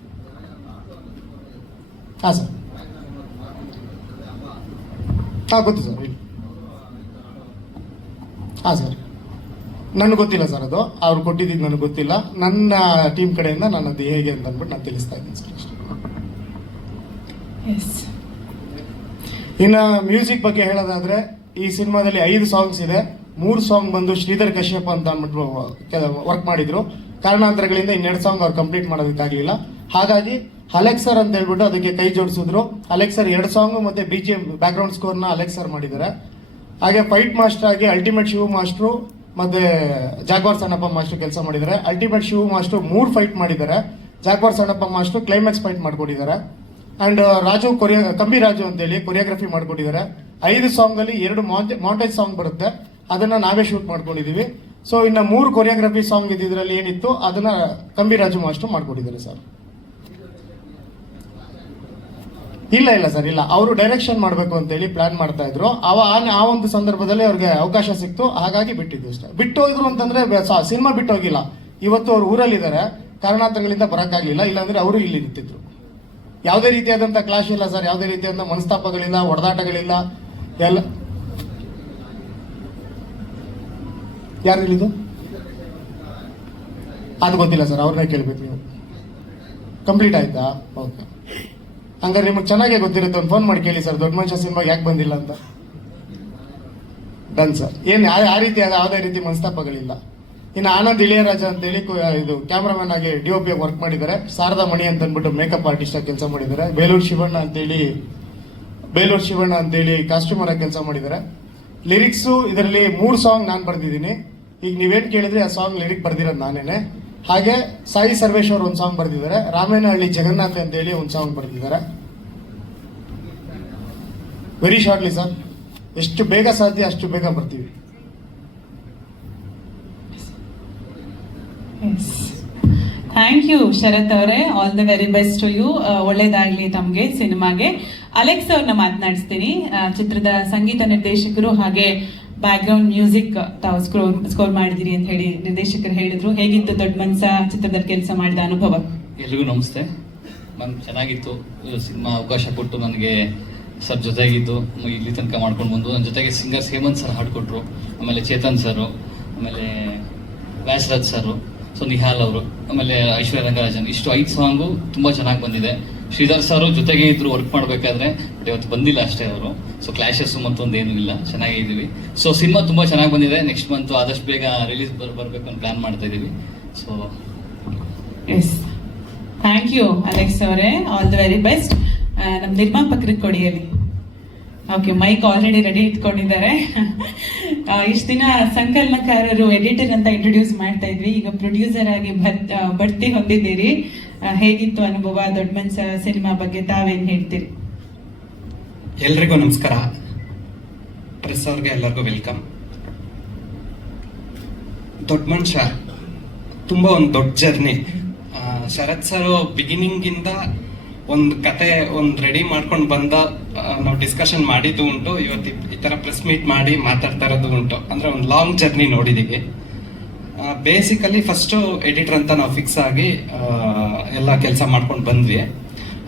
ಹಾ ಸರ್, ಹಾ ಗೊತ್ತು ಸರ್. ಹಾ ಸರ್, ನನಗೆ ಗೊತ್ತಿಲ್ಲ ಸರ್, ಅದು ಅವ್ರು ಕೊಟ್ಟಿದ್ದು ನನಗೆ ಗೊತ್ತಿಲ್ಲ. ನನ್ನ ಟೀಮ್ ಕಡೆಯಿಂದ ನಾನು ಅದು ಹೇಗೆ ಅಂತ ಅಂದ್ಬಿಟ್ಟು ನಾನು ತಿಳಿಸ್ತಾ ಇದ್ದೀನಿ ಸರ್. ಇನ್ನು ಮ್ಯೂಸಿಕ್ ಬಗ್ಗೆ ಹೇಳೋದಾದ್ರೆ, ಈ ಸಿನಿಮಾದಲ್ಲಿ 5 ಸಾಂಗ್ಸ್ ಇದೆ. 3 ಸಾಂಗ್ ಬಂದು ಶ್ರೀಧರ್ ಕಶ್ಯಪ್ ಅಂತ ಅಂದ್ಬಿಟ್ಟು ವರ್ಕ್ ಮಾಡಿದ್ರು. ಕಾರಣಾಂತರಗಳಿಂದ 2 ಸಾಂಗ್ ಅವ್ರು ಕಂಪ್ಲೀಟ್ ಮಾಡೋದಕ್ಕಾಗಲಿಲ್ಲ. ಹಾಗಾಗಿ ಅಲೆಕ್ಸರ್ ಅಂತ ಹೇಳ್ಬಿಟ್ಟು ಅದಕ್ಕೆ ಕೈ ಜೋಡಿಸಿದ್ರು. ಅಲೆಕ್ಸರ್ 2 ಸಾಂಗ್ ಮತ್ತೆ BGM ಬ್ಯಾಕ್ ಗ್ರೌಂಡ್ ಸ್ಕೋರ್ನ ಅಲೆಕ್ಸರ್ ಮಾಡಿದ್ದಾರೆ. ಹಾಗೆ ಫೈಟ್ ಮಾಸ್ಟರ್ ಆಗಿ ಅಲ್ಟಿಮೇಟ್ ಶಿವ ಮಾಸ್ಟ್ರು ಮತ್ತೆ ಜಾಗ್ವಾರ್ ಸಣ್ಣಪ್ಪ ಮಾಸ್ಟರ್ ಕೆಲಸ ಮಾಡಿದ್ದಾರೆ. ಅಲ್ಟಿಮೇಟ್ ಶಿವ ಮಾಸ್ಟರ್ 3 ಫೈಟ್ ಮಾಡಿದ್ದಾರೆ. Jaguar Sannappa master climax fight ಮಾಡ್ಕೊಟ್ಟಿದ್ದಾರೆ. ಅಂಡ್ ರಾಜು ಕಂಬಿ ರಾಜು ಅಂತೇಳಿ ಕೊರಿಯೋಗ್ರಫಿ ಮಾಡ್ಕೊಟ್ಟಿದ್ದಾರೆ. 5 ಸಾಂಗ್ ಅಲ್ಲಿ 2 ಮಾಂಟೇಜ್ ಸಾಂಗ್ ಬರುತ್ತೆ, ಅದನ್ನ ನಾವೇ ಶೂಟ್ ಮಾಡ್ಕೊಂಡಿದೀವಿ. ಸೊ ಇನ್ನ 3 ಕೊರಿಯೋಗ್ರಫಿ ಸಾಂಗ್ ಇದ್ರಲ್ಲಿ ಏನಿತ್ತು ಅದನ್ನ ಕಂಬಿ ರಾಜು ಮಾಸ್ಟರ್ ಮಾಡ್ಕೊಟ್ಟಿದ್ದಾರೆ ಸರ್. ಇಲ್ಲ ಸರ್, ಇಲ್ಲ, ಅವರು ಡೈರೆಕ್ಷನ್ ಮಾಡಬೇಕು ಅಂತ ಹೇಳಿ ಪ್ಲಾನ್ ಮಾಡ್ತಾ ಇದ್ರು. ಆ ಒಂದು ಸಂದರ್ಭದಲ್ಲಿ ಅವ್ರಿಗೆ ಅವಕಾಶ ಸಿಕ್ತು, ಹಾಗಾಗಿ ಬಿಟ್ಟಿದ್ದು ಅಷ್ಟೇ. ಬಿಟ್ಟು ಹೋದ್ರು ಅಂತಂದ್ರೆ ಸಿನಿಮಾ ಬಿಟ್ಟು ಹೋಗಿಲ್ಲ. ಇವತ್ತು ಅವ್ರು ಊರಲ್ಲಿದ್ದಾರೆ, ಕಾರಣಾಂತರಗಳಿಂದ ಬರಕ್ಕಾಗ್ಲಿಲ್ಲ. ಇಲ್ಲಾಂದ್ರೆ ಅವರು ಇಲ್ಲಿ ನಿಂತಿದ್ರು. ಯಾವುದೇ ರೀತಿಯಾದಂತ ಕ್ಲಾಶ್ ಇಲ್ಲ ಸರ್, ಯಾವುದೇ ರೀತಿಯಾದಂತ ಮನಸ್ತಾಪಗಳಿಲ್ಲ, ಹೊಡೆದಾಟಗಳಿಲ್ಲ. ಎಲ್ಲ ಯಾರು ಹೇಳಿದ್ದು ಅದು ಗೊತ್ತಿಲ್ಲ ಸರ್, ಅವ್ರನ್ನೇ ಕೇಳ್ಬೇಕು ನೀವು. ಕಂಪ್ಲೀಟ್ ಆಯ್ತಾ? ಓಕೆ, ಹಂಗಾರೆ ನಿಮಗೆ ಚೆನ್ನಾಗೇ ಗೊತ್ತಿರುತ್ತೆ. ಒಂದು ಫೋನ್ ಮಾಡಿ ಕೇಳಿ ಸರ್, ದೊಡ್ಡ ಮನುಷ್ಯ ಸಿನಿಮಾಗೆ ಯಾಕೆ ಬಂದಿಲ್ಲ ಅಂತ. Done sir. ಏನು ಆ ರೀತಿ ಯಾವುದೇ ರೀತಿ ಮನಸ್ತಾಪಗಳಿಲ್ಲ. ಇನ್ನು ಆನಂದ್ ಇಳಿಯರಾಜ ಅಂತೇಳಿ ಇದು ಕ್ಯಾಮ್ರಾಮನ್ ಆಗಿ DOP ಆಗಿ ವರ್ಕ್ ಮಾಡಿದ್ದಾರೆ. ಶಾರದಾ ಮಣಿ ಅಂತ ಅಂದ್ಬಿಟ್ಟು ಮೇಕಪ್ ಆರ್ಟಿಸ್ಟ್ ಆಗಿ ಕೆಲಸ ಮಾಡಿದ್ದಾರೆ. ಬೇಲೂರು ಶಿವಣ್ಣ ಅಂತೇಳಿ ಕಾಸ್ಟ್ಯೂಮರ್ ಆಗಿ ಕೆಲಸ ಮಾಡಿದ್ದಾರೆ. ಲಿರಿಕ್ಸು ಇದರಲ್ಲಿ 3 ಸಾಂಗ್ ನಾನು ಬರ್ದಿದ್ದೀನಿ. ಈಗ ನೀವೇನ್ ಕೇಳಿದ್ರೆ ಆ ಸಾಂಗ್ ಲಿರಿಕ್ ಬರ್ದಿರೋದು ನಾನೇನೆ. ಹಾಗೆ ಸಾಯಿ ಸರ್ವೇಶ್ವರ್ ಒಂದು ಸಾಂಗ್ ಬರ್ದಿದ್ದಾರೆ. ರಾಮೇನಹಳ್ಳಿ ಜಗನ್ನಾಥ್ ಅಂತೇಳಿ ಒಂದು ಸಾಂಗ್ ಬರ್ದಿದ್ದಾರೆ. ವೆರಿ ಶಾರ್ಟ್ಲಿ ಸರ್, ಎಷ್ಟು ಬೇಗ ಸಾಧ್ಯ ಅಷ್ಟು ಬೇಗ ಬರ್ತೀವಿ. ಥ್ಯಾಂಕ್ ಯು ಶರತ್ ಅವರೇ, all the very best to you. ಒಳ್ಳೇದಾಗ್ಲಿ ತಮ್ಗೆ ಸಿನಿಮಾಗೆ. ಅಲೆಕ್ಸ್ ಅವ್ರನ್ನ ಮಾತನಾಡಿಸ್ತೀನಿ. ಚಿತ್ರದ ಸಂಗೀತ ನಿರ್ದೇಶಕರು ಹಾಗೆ ಬ್ಯಾಕ್ ಗ್ರೌಂಡ್ ಮ್ಯೂಸಿಕ್ ತಾವು ಸ್ಕೋರ್ ಮಾಡಿದಿರಿ ಅಂತ ಹೇಳಿ ನಿರ್ದೇಶಕರು ಹೇಳಿದ್ರು. ಹೇಗಿತ್ತು ದೊಡ್ಡ ಮನ್ಸ ಚಿತ್ರದಲ್ಲಿ ಕೆಲಸ ಮಾಡಿದ ಅನುಭವ? ಎಲ್ರಿಗೂ ನಮಸ್ತೆ. ಚೆನ್ನಾಗಿತ್ತು. ಸಿನಿಮಾ ಅವಕಾಶ ಕೊಟ್ಟು ನನಗೆ ಸರ್ ಜೊತೆಗಿದ್ದು ಇಲ್ಲಿ ತನಕ ಮಾಡ್ಕೊಂಡು ಬಂದು ನನ್ನ ಜೊತೆಗೆ ಸಿಂಗರ್ಸ್ ಹೇಮಂತ್ ಸರ್ ಹಾಡ್ಕೊಟ್ರು, ಆಮೇಲೆ ಚೇತನ್ ಸರ್, ಆಮೇಲೆ ವ್ಯಾಸರಾಜ್ ಸರ್, ಸೊ ನಿಹಾಲ್ ಅವರು, ಆಮೇಲೆ ಐಶ್ವರ್ಯ ರಂಗರಾಜನ್. ಇಷ್ಟು 5 ಸಾಂಗು ತುಂಬ ಚೆನ್ನಾಗಿ ಬಂದಿದೆ. ಶ್ರೀಧರ್ ಸರ್ ಜೊತೆಗೆ ಇದ್ರು ವರ್ಕ್ ಮಾಡಬೇಕಾದ್ರೆ, ಬಟ್ ಇವತ್ತು ಬಂದಿಲ್ಲ ಅಷ್ಟೇ ಅವರು. ಸೊ ಕ್ಲಾಶಸ್ ಮತ್ತೊಂದೇನು ಇಲ್ಲ, ಚೆನ್ನಾಗಿದ್ದೀವಿ. ಸೊ ಸಿನಿಮಾ ತುಂಬ ಚೆನ್ನಾಗಿ ಬಂದಿದೆ. ನೆಕ್ಸ್ಟ್ ಮಂತ್ ಆದಷ್ಟು ಬೇಗ ರಿಲೀಸ್ ಬರಬೇಕು ಅಂತ ಪ್ಲಾನ್ ಮಾಡ್ತಾ ಇದ್ದೀವಿ. So yes, thank you Alex ಅವರೇ, ಆಲ್ ದ ವೆರಿ ಬೆಸ್ಟ್. ನಮ್ಮ ನಿರ್ಮಾಪಕರಿಗೆ ಕೊಡಿಯಲಿ. ಓಕೆ, ಮೈಕ್ ಆಲ್ರೆಡಿ ರೆಡಿ ಇಟ್ಕೊಂಡಿದ್ದಾರೆ. ಇಷ್ಟು ದಿನ ಸಂಕಲನಕಾರರು, ಎಡಿಟರ್ ಅಂತ ಇಂಟ್ರೊಡ್ಯೂಸ್ ಮಾಡ್ತಾ ಇದ್ವಿ. ಈಗ ಪ್ರೊಡ್ಯೂಸರ್ ಆಗಿ ಬಡ್ತಿ ಹೊಂದಿದ್ದೀರಿ. ಹೇಗಿತ್ತು ಅನುಭವ? ದೊಡ್ಡ ಮನ್ಸ ಸಿನಿಮಾ ಬಗ್ಗೆ ತಾವೇನ್ ಹೇಳ್ತೀರಿ? ಎಲ್ರಿಗೂ ನಮಸ್ಕಾರ. ಪ್ರೆಸ್ ಅವ್ರಿಗೆ ಎಲ್ಲರಿಗೂ ವೆಲ್ಕಮ್. ದೊಡ್ಡ ಮನುಷ್ಯ ತುಂಬ ಒಂದು ದೊಡ್ಡ ಜರ್ನಿ. ಶರತ್ ಸರ್ ಬಿಗಿನಿಂಗ್ ಇಂದ ಒಂದು ಕತೆ ರೆಡಿ ಮಾಡ್ಕೊಂಡು ಬಂದ ನಾವು ಡಿಸ್ಕಷನ್ ಮಾಡಿದ್ದು ಉಂಟು. ಇವತ್ತು ಈ ತರ ಪ್ರೆಸ್ ಮೀಟ್ ಮಾಡಿ ಮಾತಾಡ್ತಾ ಇರೋದು ಉಂಟು. ಅಂದ್ರೆ ಒಂದು ಲಾಂಗ್ ಜರ್ನಿ ನೋಡಿದೀವಿ. ಬೇಸಿಕಲಿ ಫಸ್ಟ್ ಎಡಿಟರ್ ಅಂತ ನಾವು ಫಿಕ್ಸ್ ಆಗಿ ಎಲ್ಲ ಕೆಲಸ ಮಾಡ್ಕೊಂಡು ಬಂದ್ವಿ.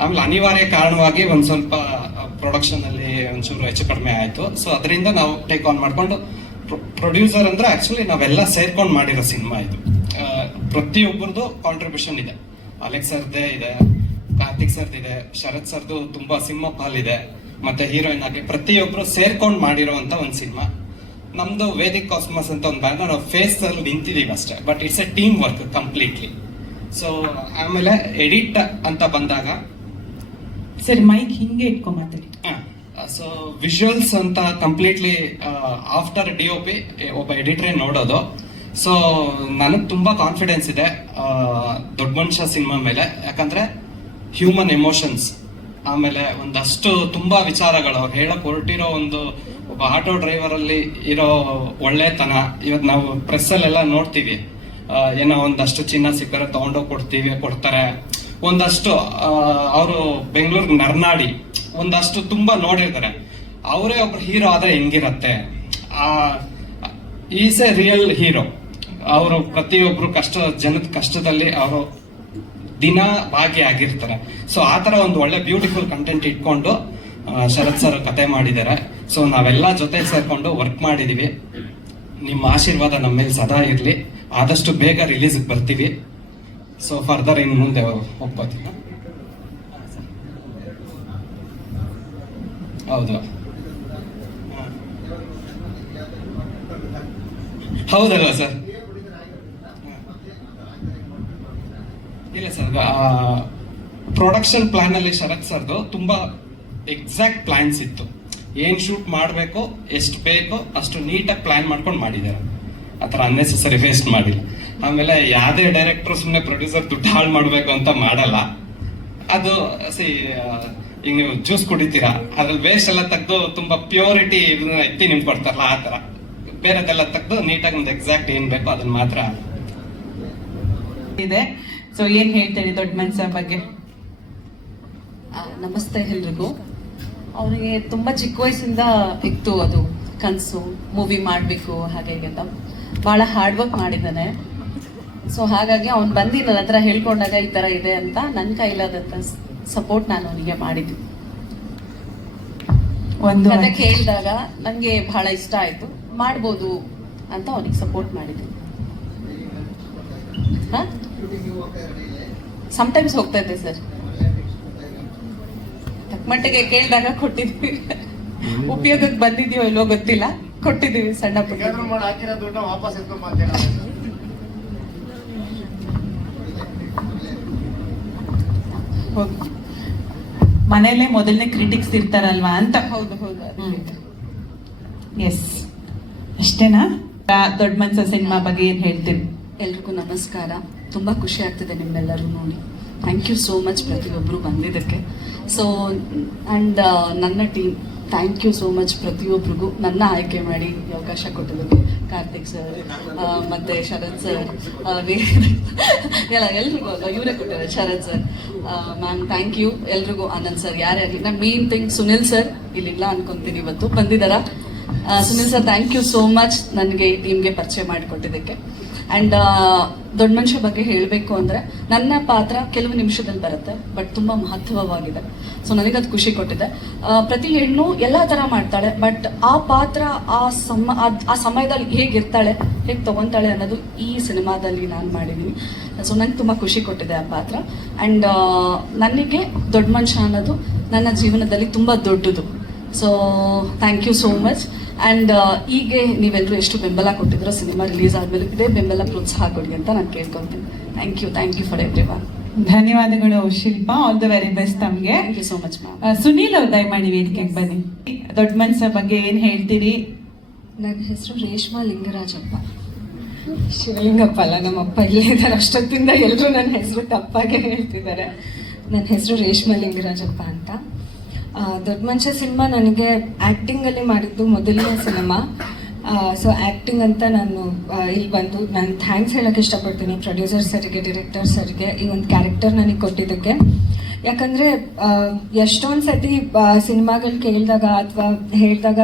ಆಮೇಲೆ ಅನಿವಾರ್ಯ ಕಾರಣವಾಗಿ ಒಂದ್ ಸ್ವಲ್ಪ ಪ್ರೊಡಕ್ಷನ್ ಅಲ್ಲಿ ಒಂಚೂರು ಹೆಚ್ಚು ಕಡಿಮೆ ಆಯ್ತು. ಸೊ ಅದರಿಂದ ನಾವು ಟೇಕ್ ಆನ್ ಮಾಡ್ಕೊಂಡು ಪ್ರೊಡ್ಯೂಸರ್ ಅಂದ್ರೆ ಆಕ್ಚುಲಿ ನಾವೆಲ್ಲ ಸೇರ್ಕೊಂಡು ಮಾಡಿರೋ ಸಿನಿಮಾ ಇದು. ಪ್ರತಿಯೊಬ್ಬರದು ಕಾಂಟ್ರಿಬ್ಯೂಷನ್ ಇದೆ. ಅಲೆಕ್ಸ್ ಸರ್ದೇ ಇದೆ, ಕಾರ್ತಿಕ್ ಸರ್ದು ಇದೆ, ಶರತ್ ಸರ್ದು ತುಂಬಾ ಸಿಂಹ ಪಾಲಿದೆ, ಮತ್ತೆ ಹೀರೋಯಿನ್ ಆಗಿ ಪ್ರತಿಯೊಬ್ರು ಸೇರ್ಕೊಂಡು ಮಾಡಿರೋಂತ ಒಂದು ಸಿನಿಮಾ. ನಮ್ದು ವೇದಿಕ್ ಕಾಸ್ಮಸ್ ಅಂತ ಒಂದು ಬ್ಯಾನರ್ ನಾವು ಫೇಸ್ ಅಲ್ಲಿ ನಿಂತಿದೀವಿ ಅಷ್ಟೇ, but it's A team work completely. So ಆಮೇಲೆ ಎಡಿಟ್ ಅಂತ ಬಂದಾಗ ಸರಿ, ಮೈಕ್ ಹಿಂಗೆ ಇಟ್ಕೊಂಡ್ ಮಾತಾಡಿ. ಸೊ ವಿಜುವಲ್ಸ್ ಅಂತ ಕಂಪ್ಲೀಟ್ಲಿ ಆಫ್ಟರ್ DOP ಒಬ್ಬ ಎಡಿಟರೇ ನೋಡೋದು. ಸೊ ನನಗೆ ತುಂಬಾ ಕಾನ್ಫಿಡೆನ್ಸ್ ಇದೆ ದೊಡ್ಡ ಮನುಷ್ಯ ಸಿನಿಮಾ ಮೇಲೆ. ಯಾಕಂದ್ರೆ ಹ್ಯೂಮನ್ ಎಮೋಷನ್ಸ್, ಆಮೇಲೆ ಒಂದಷ್ಟು ತುಂಬಾ ವಿಚಾರಗಳು ಅವ್ರು ಹೇಳಕ್ ಹೊರಟಿರೋ ಒಬ್ಬ ಆಟೋ ಡ್ರೈವರ್ ಅಲ್ಲಿ ಇರೋ ಒಳ್ಳೆತನ ಇವತ್ತು ನಾವು ಪ್ರೆಸ್ ಅಲ್ಲೆಲ್ಲ ನೋಡ್ತೀವಿ. ಏನೋ ಒಂದಷ್ಟು ಚಿನ್ನ ಸಿಕ್ಕರೆ ತಗೊಂಡೋಗಿ ಕೊಡ್ತಾರೆ. ಒಂದಷ್ಟು ಅವರು ಬೆಂಗಳೂರು ನರ್ನಾಡಿ ಒಂದಷ್ಟು ತುಂಬಾ ನೋಡಿರ್ತಾರೆ. ಅವರೇ ಒಬ್ರು ಹೀರೋ ಆದ್ರೆ ಹೆಂಗಿರತ್ತೆ. Is a real hero. ಅವರು ಪ್ರತಿಯೊಬ್ರು ಜನದ ಕಷ್ಟದಲ್ಲಿ ಅವರು ದಿನ ಭಾಗಿಯಾಗಿರ್ತಾರೆ. ಸೊ ಆತರ ಒಂದು ಒಳ್ಳೆ ಬ್ಯೂಟಿಫುಲ್ ಕಂಟೆಂಟ್ ಇಟ್ಕೊಂಡು ಶರತ್ ಸರ್ ಕತೆ ಮಾಡಿದ್ದಾರೆ. ಸೊ ನಾವೆಲ್ಲ ಜೊತೆ ಸೇರ್ಕೊಂಡು ವರ್ಕ್ ಮಾಡಿದೀವಿ. ನಿಮ್ಮ ಆಶೀರ್ವಾದ ನಮ್ಮ ಮೇಲೆ ಸದಾ ಇರ್ಲಿ. ಆದಷ್ಟು ಬೇಗ ರಿಲೀಸ್ ಬರ್ತೀವಿ. ಸೊ ಫರ್ದರ್ ಇನ್ ಮುಂದೆ ಹೋಗ್ಬೋದಿಲ್ಲ. ಹೌದು, ಹೌದಲ್ವಾ ಸರ್? ಇಲ್ಲ ಸರ್, ಪ್ರೊಡಕ್ಷನ್ ಪ್ಲಾನ್ ಅಲ್ಲಿ ಶರತ್ ಸರ್ದು ತುಂಬಾ ಎಕ್ಸಾಕ್ಟ್ ಪ್ಲಾನ್ಸ್ ಇತ್ತು. ಏನ್ ಶೂಟ್ ಮಾಡಬೇಕು, ಎಷ್ಟು ಬೇಕು ಅಷ್ಟು ನೀಟಾಗಿ ಪ್ಲಾನ್ ಮಾಡ್ಕೊಂಡು ಮಾಡಿದ್ದಾರೆ. ಆತರ ಅನ್ನೆಸೆಸರಿ ವೇಸ್ಟ್ ಮಾಡಿಲ್ಲ. ಆಮೇಲೆ ಯಾವ್ದೇ ಡೈರೆಕ್ಟರ್ ಸುಮ್ಮನೆ ಪ್ರೊಡ್ಯೂಸರ್ ದುಡ್ಡು ಹಾಳು ಮಾಡ್ಬೇಕು ಅಂತ ಮಾಡಲ್ಲ. ಅದು ಈಗ ನೀವು ಜ್ಯೂಸ್ ಕುಡಿತೀರಾ, ಅದ್ರಲ್ಲಿ ವೇಸ್ಟ್ ಎಲ್ಲ ತೆಗೆದು ತುಂಬಾ ಪ್ಯೂರಿಟಿ ಎತ್ತಿ ನಿಮ್ಗೆ ಕೊಡ್ತಾರಲ್ಲ, ಆ ತರ ಬೇರೆದೆಲ್ಲ ತೆಗೆದು ನೀಟಾಗಿ ಒಂದು ಎಕ್ಸಾಕ್ಟ್ ಏನ್ ಬೇಕು ಅದನ್ನ ಮಾತ್ರ ಇದೆ. ಸೊ ಏನ್ ಹೇಳ್ತೀರಿ ದೊಡ್ಡ ಮನ್ಸ ಬಗ್ಗೆ? ನಮಸ್ತೆ ಎಲ್ರಿಗೂ. ಅವನಿಗೆ ತುಂಬಾ ಚಿಕ್ಕ ವಯಸ್ಸಿಂದ ಇತ್ತು ಅದು ಕನಸು, ಮೂವಿ ಮಾಡಬೇಕು ಹಾಗೆ ಅಂತ. ಬಹಳ ಹಾರ್ಡ್ ವರ್ಕ್ ಮಾಡಿದ್ದಾನೆ. ಸೊ ಹಾಗಾಗಿ ಅವ್ನು ಬಂದು ನನ್ನ ಹತ್ರ ಹೇಳ್ಕೊಂಡಾಗ ಈ ತರ ಇದೆ ಅಂತ ನನ್ನ ಕೈಲಾದಂತ ಸಪೋರ್ಟ್ ನಾನು ಅವನಿಗೆ ಮಾಡಿದ್ದೆ. ಒಂದು ಕತೆ ಕೇಳಿದಾಗ ನನಗೆ ಬಹಳ ಇಷ್ಟ ಆಯ್ತು, ಮಾಡ್ಬೋದು ಅಂತ ಅವನಿಗೆ ಸಪೋರ್ಟ್ ಮಾಡಿದ್ದೆ. ಸಮಟೈಮ್ಸ್ ಹೋಗ್ತಾ ಇದ್ದೆ ಸರ್. ತಕ್ಕಮಟ್ಟಿಗೆ ಕೇಳಿದಾಗ ಕೊಟ್ಟಿದ್ವಿ. ಉಪಯೋಗಕ್ಕೆ ಬಂದಿದೆಯೋ ಇಲ್ವೋ ಗೊತ್ತಿಲ್ಲ, ಕೊಟ್ಟಿದ್ದೀವಿ ಸಣ್ಣ ಪುಟ್ಟ. ಹೋಗಿ ಮನೆಯಲ್ಲೇ ಮೊದಲನೇ ಕ್ರಿಟಿಕ್ಸ್ ಇರ್ತಾರಲ್ವಾ ಅಂತ. ಹೌದು ಹೌದು ಅದಕ್ಕೆ. ಎಸ್, ಅಷ್ಟೇನಾ? ದೊಡ್ಡ ಮನ್ಸ ಸಿನಿಮಾ ಬಗ್ಗೆ ಏನ್ ಹೇಳ್ತೀರಿ? ಎಲ್ರಿಗೂ ನಮಸ್ಕಾರ. ತುಂಬ ಖುಷಿ ಆಗ್ತಿದೆ ನಿಮ್ಮೆಲ್ಲರೂ ನೋಡಿ. ಥ್ಯಾಂಕ್ ಯು ಸೋ ಮಚ್ ಪ್ರತಿಯೊಬ್ಬರು ಬಂದಿದ್ದಕ್ಕೆ. ಸೊ ಆ್ಯಂಡ್ ನನ್ನ team, thank you so much ಪ್ರತಿಯೊಬ್ಬರಿಗೂ ನನ್ನ ಆಯ್ಕೆ ಮಾಡಿ ಈ ಅವಕಾಶ ಕೊಟ್ಟಿದ್ದಕ್ಕೆ. ಕಾರ್ತಿಕ್ ಸರ್ ಮತ್ತು ಶರತ್ ಸರ್, ಎಲ್ಲ ಎಲ್ರಿಗೂ ಅಲ್ಲ ಇವರೇ ಕೊಟ್ಟಿದ್ದಾರೆ, ಶರತ್ ಸರ್ ಮ್ಯಾಮ್ ಥ್ಯಾಂಕ್ ಯು ಎಲ್ರಿಗೂ. ಆನಂದ್ ಸರ್ ಯಾರ್ಯಾಗಲಿ, ನನ್ನ ಮೇನ್ ಥಿಂಗ್ ಸುನಿಲ್ ಸರ್ ಇಲ್ಲಿಲ್ಲ ಅನ್ಕೊಂತೀನಿ, ಇವತ್ತು ಬಂದಿದ್ದಾರಾ? Sunil sir thank you so much ನನಗೆ ಈ ಟೀಮ್ಗೆ ಪರಿಚಯ ಮಾಡಿಕೊಟ್ಟಿದ್ದಕ್ಕೆ. ಆ್ಯಂಡ್ ದೊಡ್ಡ ಮನುಷ್ಯ ಬಗ್ಗೆ ಹೇಳಬೇಕು ಅಂದರೆ ನನ್ನ ಪಾತ್ರ ಕೆಲವು ನಿಮಿಷದಲ್ಲಿ ಬರುತ್ತೆ, ಬಟ್ ತುಂಬ ಮಹತ್ವವಾಗಿದೆ. ಸೊ ನನಗದು ಖುಷಿ ಕೊಟ್ಟಿದೆ. ಪ್ರತಿ ಹೆಣ್ಣು ಎಲ್ಲ ಥರ ಮಾಡ್ತಾಳೆ, ಬಟ್ ಆ ಪಾತ್ರ ಆ ಸಮಯದಲ್ಲಿ ಹೇಗಿರ್ತಾಳೆ, ಹೇಗೆ ತೊಗೊತಾಳೆ ಅನ್ನೋದು ಈ ಸಿನಿಮಾದಲ್ಲಿ ನಾನು ಮಾಡಿದ್ದೀನಿ. ಸೊ ನಂಗೆ ತುಂಬ ಖುಷಿ ಕೊಟ್ಟಿದೆ ಆ ಪಾತ್ರ. ಆ್ಯಂಡ್ ನನಗೆ ದೊಡ್ಡ ಮನುಷ್ಯ ಅನ್ನೋದು ನನ್ನ ಜೀವನದಲ್ಲಿ ತುಂಬ ದೊಡ್ಡದು. So thank you so much. And ಹೀಗೆ ನೀವೆಲ್ಲರೂ ಎಷ್ಟು ಬೆಂಬಲ ಕೊಟ್ಟಿದ್ರೋ ಸಿನಿಮಾ ರಿಲೀಸ್ ಆದಮೇಲೆ ಇದೇ ಬೆಂಬಲ ಪ್ರೋತ್ಸಾಹ ಕೊಡಿ ಅಂತ ನಾನು ಕೇಳ್ಕೊತೀನಿ. Thank you for every one. ಧನ್ಯವಾದಗಳು Shilpa, all the very best ತಮಗೆ. Thank you so much ma'am. Sunil ಅವ್ರು ದಯಮಾಡಿ ವೇದಿಕೆಗೆ ಬನ್ನಿ. ದೊಡ್ಡ ಮನ್ಸ ಬಗ್ಗೆ ಏನ್ ಹೇಳ್ತೀರಿ? ನನ್ನ ಹೆಸರು ರೇಷ್ಮಾ ಲಿಂಗರಾಜಪ್ಪ. ಶಿವಲಿಂಗಪ್ಪ ಅಲ್ಲ, ನಮ್ಮಪ್ಪ ಇಲ್ಲೇ ಇದ್ದಾರೆ. ಅಷ್ಟೊತ್ತಿಂದ ಎಲ್ಲರೂ ನನ್ನ ಹೆಸರು ತಪ್ಪಾಗೆ ಹೇಳ್ತಿದ್ದಾರೆ. ನನ್ನ ಹೆಸರು ರೇಷ್ಮಾ ಲಿಂಗರಾಜಪ್ಪ ಅಂತ. ದೊಡ್ಡ ಮನುಷ್ಯ ಸಿನಿಮಾ ನನಗೆ ಆ್ಯಕ್ಟಿಂಗಲ್ಲಿ ಮಾಡಿದ್ದು ಮೊದಲನೇ ಸಿನಿಮಾ. ಸೊ ಆ್ಯಕ್ಟಿಂಗ್ ಅಂತ ನಾನು ಇಲ್ಲಿ ಬಂದು ನಾನು ಥ್ಯಾಂಕ್ಸ್ ಹೇಳೋಕ್ಕೆ ಇಷ್ಟಪಡ್ತೀನಿ ಪ್ರೊಡ್ಯೂಸರ್ ಸರ್ಗೆ, ಡಿರೆಕ್ಟರ್ ಸರ್ಗೆ ಈ ಒಂದು ಕ್ಯಾರೆಕ್ಟರ್ ನನಗೆ ಕೊಟ್ಟಿದ್ದಕ್ಕೆ. ಯಾಕಂದರೆ ಎಷ್ಟೊಂದು ಸತಿ ಸಿನಿಮಾಗಳು ಕೇಳಿದಾಗ ಅಥವಾ ಹೇಳಿದಾಗ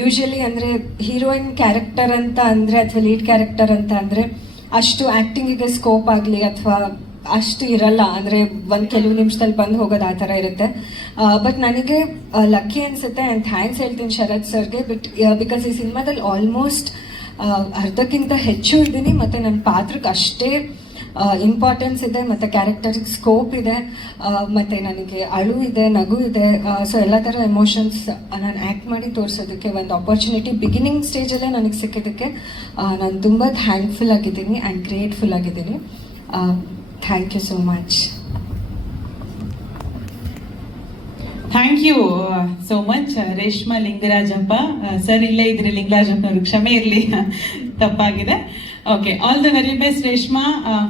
ಯೂಶಲಿ ಅಂದರೆ ಹೀರೋಯಿನ್ ಕ್ಯಾರೆಕ್ಟರ್ ಅಂತ ಅಂದರೆ ಅಥವಾ ಲೀಡ್ ಕ್ಯಾರೆಕ್ಟರ್ ಅಂತ ಅಂದರೆ ಅಷ್ಟು ಆ್ಯಕ್ಟಿಂಗಿಗೆ ಸ್ಕೋಪ್ ಆಗಲಿ ಅಥವಾ ಅಷ್ಟು ಇರಲ್ಲ, ಅಂದರೆ ಒಂದು ಕೆಲವು ನಿಮಿಷದಲ್ಲಿ ಬಂದು ಹೋಗೋದು ಆ ಥರ ಇರುತ್ತೆ. ಬಟ್ ನನಗೆ ಲಕ್ಕಿ ಅನಿಸುತ್ತೆ. ಆ್ಯಂಡ್ ಥ್ಯಾಂಕ್ಸ್ ಹೇಳ್ತೀನಿ ಶರತ್ ಸರ್ಗೆ. ಬಿಕಾಸ್ ಈ ಸಿನಿಮಾದಲ್ಲಿ ಆಲ್ಮೋಸ್ಟ್ ಅರ್ಧಕ್ಕಿಂತ ಹೆಚ್ಚು ಇದ್ದೀನಿ, ಮತ್ತು ನನ್ನ ಪಾತ್ರಕ್ಕೆ ಅಷ್ಟೇ ಇಂಪಾರ್ಟೆನ್ಸ್ ಇದೆ, ಮತ್ತು ಕ್ಯಾರೆಕ್ಟರಿಗೆ ಸ್ಕೋಪ್ ಇದೆ, ಮತ್ತು ನನಗೆ ಅಳು ಇದೆ, ನಗು ಇದೆ. ಸೊ ಎಲ್ಲ ಥರ ಎಮೋಷನ್ಸ್ ನಾನು ಆ್ಯಕ್ಟ್ ಮಾಡಿ ತೋರಿಸೋದಕ್ಕೆ ಒಂದು ಆಪರ್ಚುನಿಟಿ ಬಿಗಿನಿಂಗ್ ಸ್ಟೇಜಲ್ಲೇ ನನಗೆ ಸಿಕ್ಕಿದ್ದಕ್ಕೆ ನಾನು ತುಂಬ ಥ್ಯಾಂಕ್ಫುಲ್ ಆಗಿದ್ದೀನಿ ಆ್ಯಂಡ್ ಗ್ರೇಟ್ಫುಲ್ ಆಗಿದ್ದೀನಿ. Thank you so much. Thank you so much Reshma Lingarajappa sir. ಇಲ್ಲೇ ಇದ್ರಿ ಲಿಂಗರಾಜಪ್ಪನವರು, ಕ್ಷಮೆ ಇರಲಿ ತಪ್ಪಾಗಿದೆ. Okay, all the very best Reshma,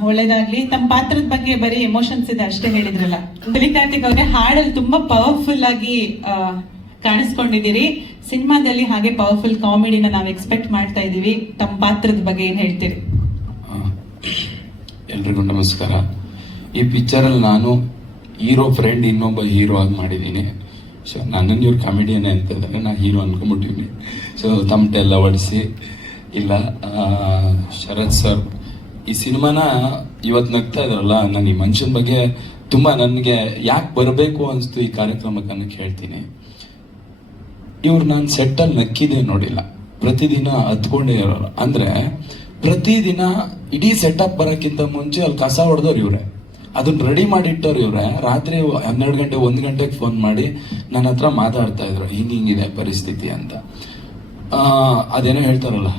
ಒಳ್ಳೇದಾಗ್ಲಿ. ತಮ್ಮ ಪಾತ್ರದ ಬಗ್ಗೆ ಬರೀ ಎಮೋಷನ್ಸ್ ಇದೆ ಅಷ್ಟೇ ಹೇಳಿದ್ರಲ್ಲ. ಕಾರ್ತಿಕ್ ಅವ್ರೆ, ಹಾಡಲ್ಲಿ ತುಂಬಾ ಪವರ್ಫುಲ್ ಆಗಿ ಕಾಣಿಸ್ಕೊಂಡಿದ್ದೀರಿ. ಸಿನಿಮಾದಲ್ಲಿ ಹಾಗೆ ಪವರ್ಫುಲ್ ಕಾಮಿಡಿನ ನಾವು ಎಕ್ಸ್ಪೆಕ್ಟ್ ಮಾಡ್ತಾ ಇದೀವಿ. ತಮ್ಮ ಪಾತ್ರದ ಬಗ್ಗೆ ಏನ್ ಹೇಳ್ತೀರಿ? ಎಲ್ರಿಗೂ ನಮಸ್ಕಾರ. ಈ ಪಿಕ್ಚರಲ್ಲಿ ನಾನು ಹೀರೋ ಫ್ರೆಂಡ್ ಇನ್ನೊಬ್ಬ ಹೀರೋ ಆಗಿ ಮಾಡಿದ್ದೀನಿ. ಸೊ ನನ್ನನ್ನು ಇವ್ರು ಕಾಮಿಡಿಯನ್ನೇ ಅಂತಿದ್ದಾರೆ, ನಾನು ಹೀರೋ ಅನ್ಕೊಂಬಿಟ್ಟಿದ್ದೀನಿ. ಸೊ ತಮಟೆ ಎಲ್ಲ ಹೊಡಿಸಿ ಇಲ್ಲ. ಶರತ್ ಸರ್ ಈ ಸಿನಿಮಾನ ಇವತ್ತು ನಗ್ತಾ ಇದ್ರಲ್ಲ, ನಾನು ಈ ಮನುಷ್ಯನ ಬಗ್ಗೆ ತುಂಬ ನನಗೆ ಯಾಕೆ ಬರಬೇಕು ಅನಿಸ್ತು ಈ ಕಾರ್ಯಕ್ರಮಕ್ಕೆ ಅನ್ನಕ್ಕೆ ಹೇಳ್ತೀನಿ. ಇವ್ರು ನಾನು ಸೆಟ್ಟಲ್ಲಿ ನಕ್ಕಿದೆ ನೋಡಿಲ್ಲ, ಪ್ರತಿದಿನ ಹತ್ಕೊಂಡೇ ಇರೋರು. ಅಂದರೆ ಪ್ರತಿದಿನ ಇಡೀ ಸೆಟಪ್ ಬರೋಕ್ಕಿಂತ ಮುಂಚೆ ಅಲ್ಲಿ ಕಸ ಹೊಡೆದವ್ರು ಇವರೇ, ಅದನ್ನ ರೆಡಿ ಮಾಡಿಟ್ಟವ್ರು ಇವರೇ. ರಾತ್ರಿ 12 ಗಂಟೆ 1 ಗಂಟೆಗೆ ಫೋನ್ ಮಾಡಿ ನನ್ನ ಹತ್ರ ಮಾತಾಡ್ತಾ ಇದ್ರು, ಹಿಂಗಿದೆ ಪರಿಸ್ಥಿತಿ ಅಂತ. ಅದೇನೋ ಹೇಳ್ತಾರಲ್ಲ,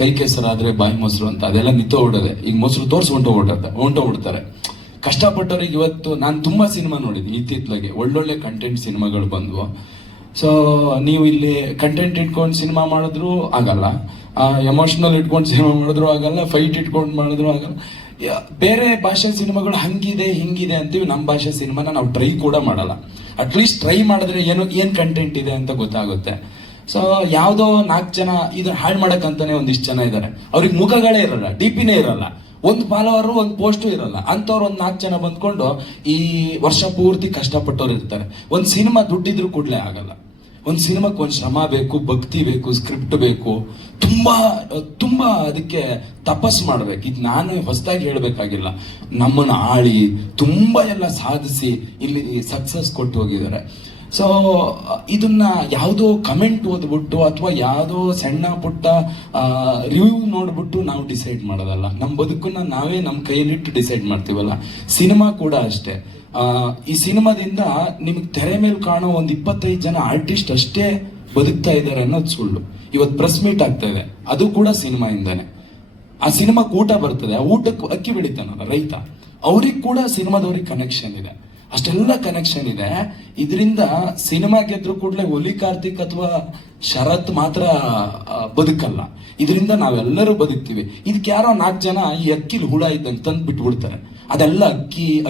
ಕೈ ಕೆಸರಾದ್ರೆ ಬಾಯಿ ಮೊಸರು ಅಂತ, ಅದೆಲ್ಲ ನಿಂತೋಗ್ಬಿಡೋದೆ. ಈಗ ಮೊಸರು ತೋರಿಸಿ ಹೊಂಟೋಗ್ಬಿಡ್ತಾರೆ. ಕಷ್ಟಪಟ್ಟವ್ರಿಗೆ ಇವತ್ತು ನಾನು ತುಂಬ ಸಿನಿಮಾ ನೋಡಿದ್ದೀನಿ ಇತ್ತಿತ್ತಲಾಗೆ, ಒಳ್ಳೊಳ್ಳೆ ಕಂಟೆಂಟ್ ಸಿನಿಮಾಗಳು ಬಂದವು. ಸೊ ನೀವು ಇಲ್ಲಿ ಕಂಟೆಂಟ್ ಇಟ್ಕೊಂಡು ಸಿನಿಮಾ ಮಾಡಿದ್ರು ಆಗಲ್ಲ, ಎಮೋಷನಲ್ ಇಟ್ಕೊಂಡು ಸಿನಿಮಾ ಮಾಡಿದ್ರು ಆಗಲ್ಲ, ಫೈಟ್ ಇಟ್ಕೊಂಡು ಮಾಡಿದ್ರು ಆಗಲ್ಲ. ಬೇರೆ ಭಾಷೆ ಸಿನಿಮಾಗಳು ಹಂಗಿದೆ ಹಿಂಗಿದೆ ಅಂತೀವಿ, ನಮ್ಮ ಭಾಷೆ ಸಿನಿಮಾನ ನಾವು ಟ್ರೈ ಕೂಡ ಮಾಡಲ್ಲ. ಅಟ್ಲೀಸ್ಟ್ ಟ್ರೈ ಮಾಡಿದ್ರೆ ಏನು ಕಂಟೆಂಟ್ ಇದೆ ಅಂತ ಗೊತ್ತಾಗುತ್ತೆ. ಸೊ ಯಾವುದೋ 4 ಜನ ಇದನ್ನ ಹಾಳು ಮಾಡಕ್ಕಂತಾನೆ ಒಂದಿಷ್ಟು ಜನ ಇದ್ದಾರೆ, ಅವ್ರಿಗೆ ಮುಖಗಳೇ ಇರಲ್ಲ, ಡಿಪಿನೇ ಇರಲ್ಲ, ಒಂದು ಫಾಲೋವರು ಒಂದು ಪೋಸ್ಟು ಇರಲ್ಲ. ಅಂಥವ್ರು ಒಂದು 4 ಜನ ಬಂದ್ಕೊಂಡು ಈ ವರ್ಷ ಪೂರ್ತಿ ಕಷ್ಟಪಟ್ಟವ್ರು ಇರ್ತಾರೆ. ಒಂದು ಸಿನಿಮಾ ದುಡ್ಡಿದ್ರು ಕೂಡಲೇ ಆಗಲ್ಲ. ಒಂದು ಸಿನಿಮಾಕ್ಕೆ ಒಂದು ಶ್ರಮ ಬೇಕು, ಭಕ್ತಿ ಬೇಕು, ಸ್ಕ್ರಿಪ್ಟ್ ಬೇಕು, ತುಂಬ ಅದಕ್ಕೆ ತಪಸ್ಸು ಮಾಡಬೇಕು. ಇದು ನಾನು ಹೊಸದಾಗಿ ಹೇಳಬೇಕಾಗಿಲ್ಲ. ನಮ್ಮನ್ನು ಆಳಿ ತುಂಬ ಎಲ್ಲ ಸಾಧಿಸಿ ಇಲ್ಲಿ ಸಕ್ಸಸ್ ಕೊಟ್ಟು ಹೋಗಿದ್ದಾರೆ. ಸೊ ಇದನ್ನ ಯಾವುದೋ ಕಮೆಂಟ್ ಓದ್ಬಿಟ್ಟು ಅಥವಾ ಯಾವುದೋ ಸಣ್ಣ ಪುಟ್ಟ ರಿವ್ಯೂ ನೋಡ್ಬಿಟ್ಟು ನಾವು ಡಿಸೈಡ್ ಮಾಡೋದಲ್ಲ. ನಮ್ಮ ಬದುಕನ್ನ ನಾವೇ ನಮ್ಮ ಕೈಯಲ್ಲಿಟ್ಟು ಡಿಸೈಡ್ ಮಾಡ್ತೀವಲ್ಲ, ಸಿನಿಮಾ ಕೂಡ ಅಷ್ಟೇ. ಈ ಸಿನಿಮಾದಿಂದ ನಿಮಗೆ ತೆರೆ ಮೇಲೆ ಕಾಣೋ ಒಂದು 25 ಜನ ಆರ್ಟಿಸ್ಟ್ ಅಷ್ಟೇ ಬದುಕ್ತಾ ಇದ್ದಾರೆ ಅನ್ನೋದು ಸುಳ್ಳು. ಇವತ್ತು ಪ್ರೆಸ್ ಮೀಟ್ ಆಗ್ತಾ ಇದೆ, ಅದು ಕೂಡ ಸಿನಿಮಾಯಿಂದಾನೆ. ಆ ಸಿನಿಮಾಕ್ಕೆ ಊಟ ಬರ್ತದೆ, ಆ ಊಟಕ್ಕೆ ಅಕ್ಕಿ ಬೆಳಿತಾನಲ್ಲ ರೈತ, ಅವ್ರಿಗೆ ಕೂಡ ಸಿನಿಮಾದವ್ರಿಗೆ ಕನೆಕ್ಷನ್ ಇದೆ. ಅಷ್ಟೆಲ್ಲ ಕನೆಕ್ಷನ್ ಇದೆ. ಇದರಿಂದ ಸಿನಿಮಾ ಗೆದ್ರು ಕೂಡಲೇ ಒಲಿ ಕಾರ್ತಿಕ್ ಅಥವಾ ಶರತ್ ಮಾತ್ರ ಬದುಕಲ್ಲ, ಇದರಿಂದ ನಾವೆಲ್ಲರೂ ಬದುಕ್ತೀವಿ. ಇದಕ್ಕೆ ಯಾರೋ 4 ಜನ ಈ ಅಕ್ಕಿಲಿ ಹುಳ ಇದ್ದಂಗೆ ತಂದು ಬಿಟ್ಬಿಡ್ತಾರೆ. ಅದೆಲ್ಲ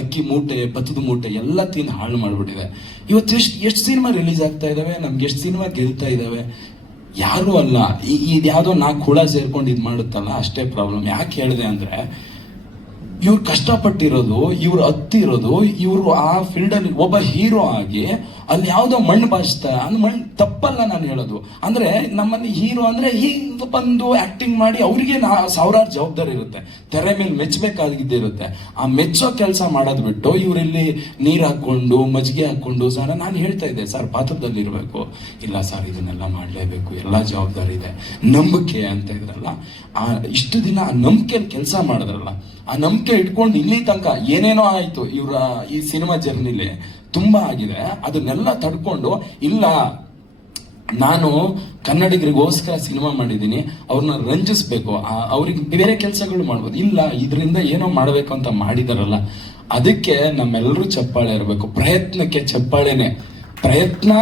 ಅಕ್ಕಿ ಮೂಟೆ, ಭತ್ತದ ಮೂಟೆ ಎಲ್ಲ ತಿಂದು ಹಾಳು ಮಾಡ್ಬಿಟ್ಟಿದೆ. ಇವತ್ತು ಎಷ್ಟು ಸಿನಿಮಾ ರಿಲೀಸ್ ಆಗ್ತಾ ಇದಾವೆ, ನಮ್ಗೆ ಎಷ್ಟು ಸಿನಿಮಾ ಗೆಲ್ತಾ ಇದಾವೆ. ಯಾರು ಅಲ್ಲ, ಇದ್ಯಾವುದೋ 4 ಹುಳ ಸೇರ್ಕೊಂಡು ಇದು ಮಾಡುತ್ತಲ್ಲ, ಅಷ್ಟೇ ಪ್ರಾಬ್ಲಮ್. ಯಾಕೆ ಹೇಳಿದೆ ಅಂದ್ರೆ, ಇವ್ರು ಕಷ್ಟಪಟ್ಟಿರೋದು, ಇವ್ರು ಹತ್ತಿರೋದು, ಇವರು ಆ ಫೀಲ್ಡ್ ಅಲ್ಲಿ ಒಬ್ಬ ಹೀರೋ ಆಗಿ ಅಲ್ಲಿ ಯಾವ್ದೋ ಮಣ್ಣು ಬಾಚ್ತಾ, ಅದು ಮಣ್ಣು ತಪ್ಪಲ್ಲ ನಾನು ಹೇಳೋದು. ಅಂದ್ರೆ ನಮ್ಮಲ್ಲಿ ಹೀರೋ ಅಂದ್ರೆ ಹಿಂಗ್ ಬಂದು ಆಕ್ಟಿಂಗ್ ಮಾಡಿ ಅವ್ರಿಗೆ 1000 ಜವಾಬ್ದಾರಿ ಇರುತ್ತೆ, ತೆರೆ ಮೇಲೆ ಮೆಚ್ಚಬೇಕಾಗಿದ್ದಿರುತ್ತೆ. ಆ ಮೆಚ್ಚೋ ಕೆಲಸ ಮಾಡೋದ್ ಬಿಟ್ಟು ಇವರಿಲ್ಲಿ ನೀರ್ ಹಾಕೊಂಡು ಮಜ್ಜಿಗೆ ಹಾಕೊಂಡು, ಸರ್ ನಾನು ಹೇಳ್ತಾ ಇದ್ದೆ ಸರ್ ಪಾತ್ರದಲ್ಲಿ ಇರಬೇಕು, ಇಲ್ಲ ಸರ್ ಇದನ್ನೆಲ್ಲ ಮಾಡ್ಲೇಬೇಕು, ಎಲ್ಲಾ ಜವಾಬ್ದಾರಿ ಇದೆ, ನಂಬಿಕೆ ಅಂತ ಇದ್ರಲ್ಲ. ಆ ಇಷ್ಟು ದಿನ ಆ ನಂಬಿಕೆಯಲ್ಲಿ ಕೆಲಸ ಮಾಡಿದ್ರಲ್ಲ, ಆ ನಂಬಿಕೆ ಇಟ್ಕೊಂಡು ಇಲ್ಲಿ ತನಕ ಏನೇನೋ ಆಯ್ತು ಇವರ ಈ ಸಿನಿಮಾ ಜರ್ನಿಲಿ ತುಂಬಾ ಆಗಿದೆ. ಅದನ್ನೆಲ್ಲ ತಡ್ಕೊಂಡು, ಇಲ್ಲ ನಾನು ಕನ್ನಡಿಗರಿಗೋಸ್ಕರ ಸಿನಿಮಾ ಮಾಡಿದ್ದೀನಿ, ಅವ್ರನ್ನ ರಂಜಿಸ್ಬೇಕು, ಅವ್ರಿಗೆ ಬೇರೆ ಕೆಲಸಗಳು ಮಾಡ್ಬೋದು, ಇಲ್ಲ ಇದರಿಂದ ಏನೋ ಮಾಡಬೇಕು ಅಂತ ಮಾಡಿದಾರಲ್ಲ, ಅದಕ್ಕೆ ನಮ್ಮೆಲ್ಲರೂ ಚಪ್ಪಾಳೆ ಇರಬೇಕು. ಪ್ರಯತ್ನಕ್ಕೆ ಚಪ್ಪಾಳೆನೆ, ಪ್ರಯತ್ನ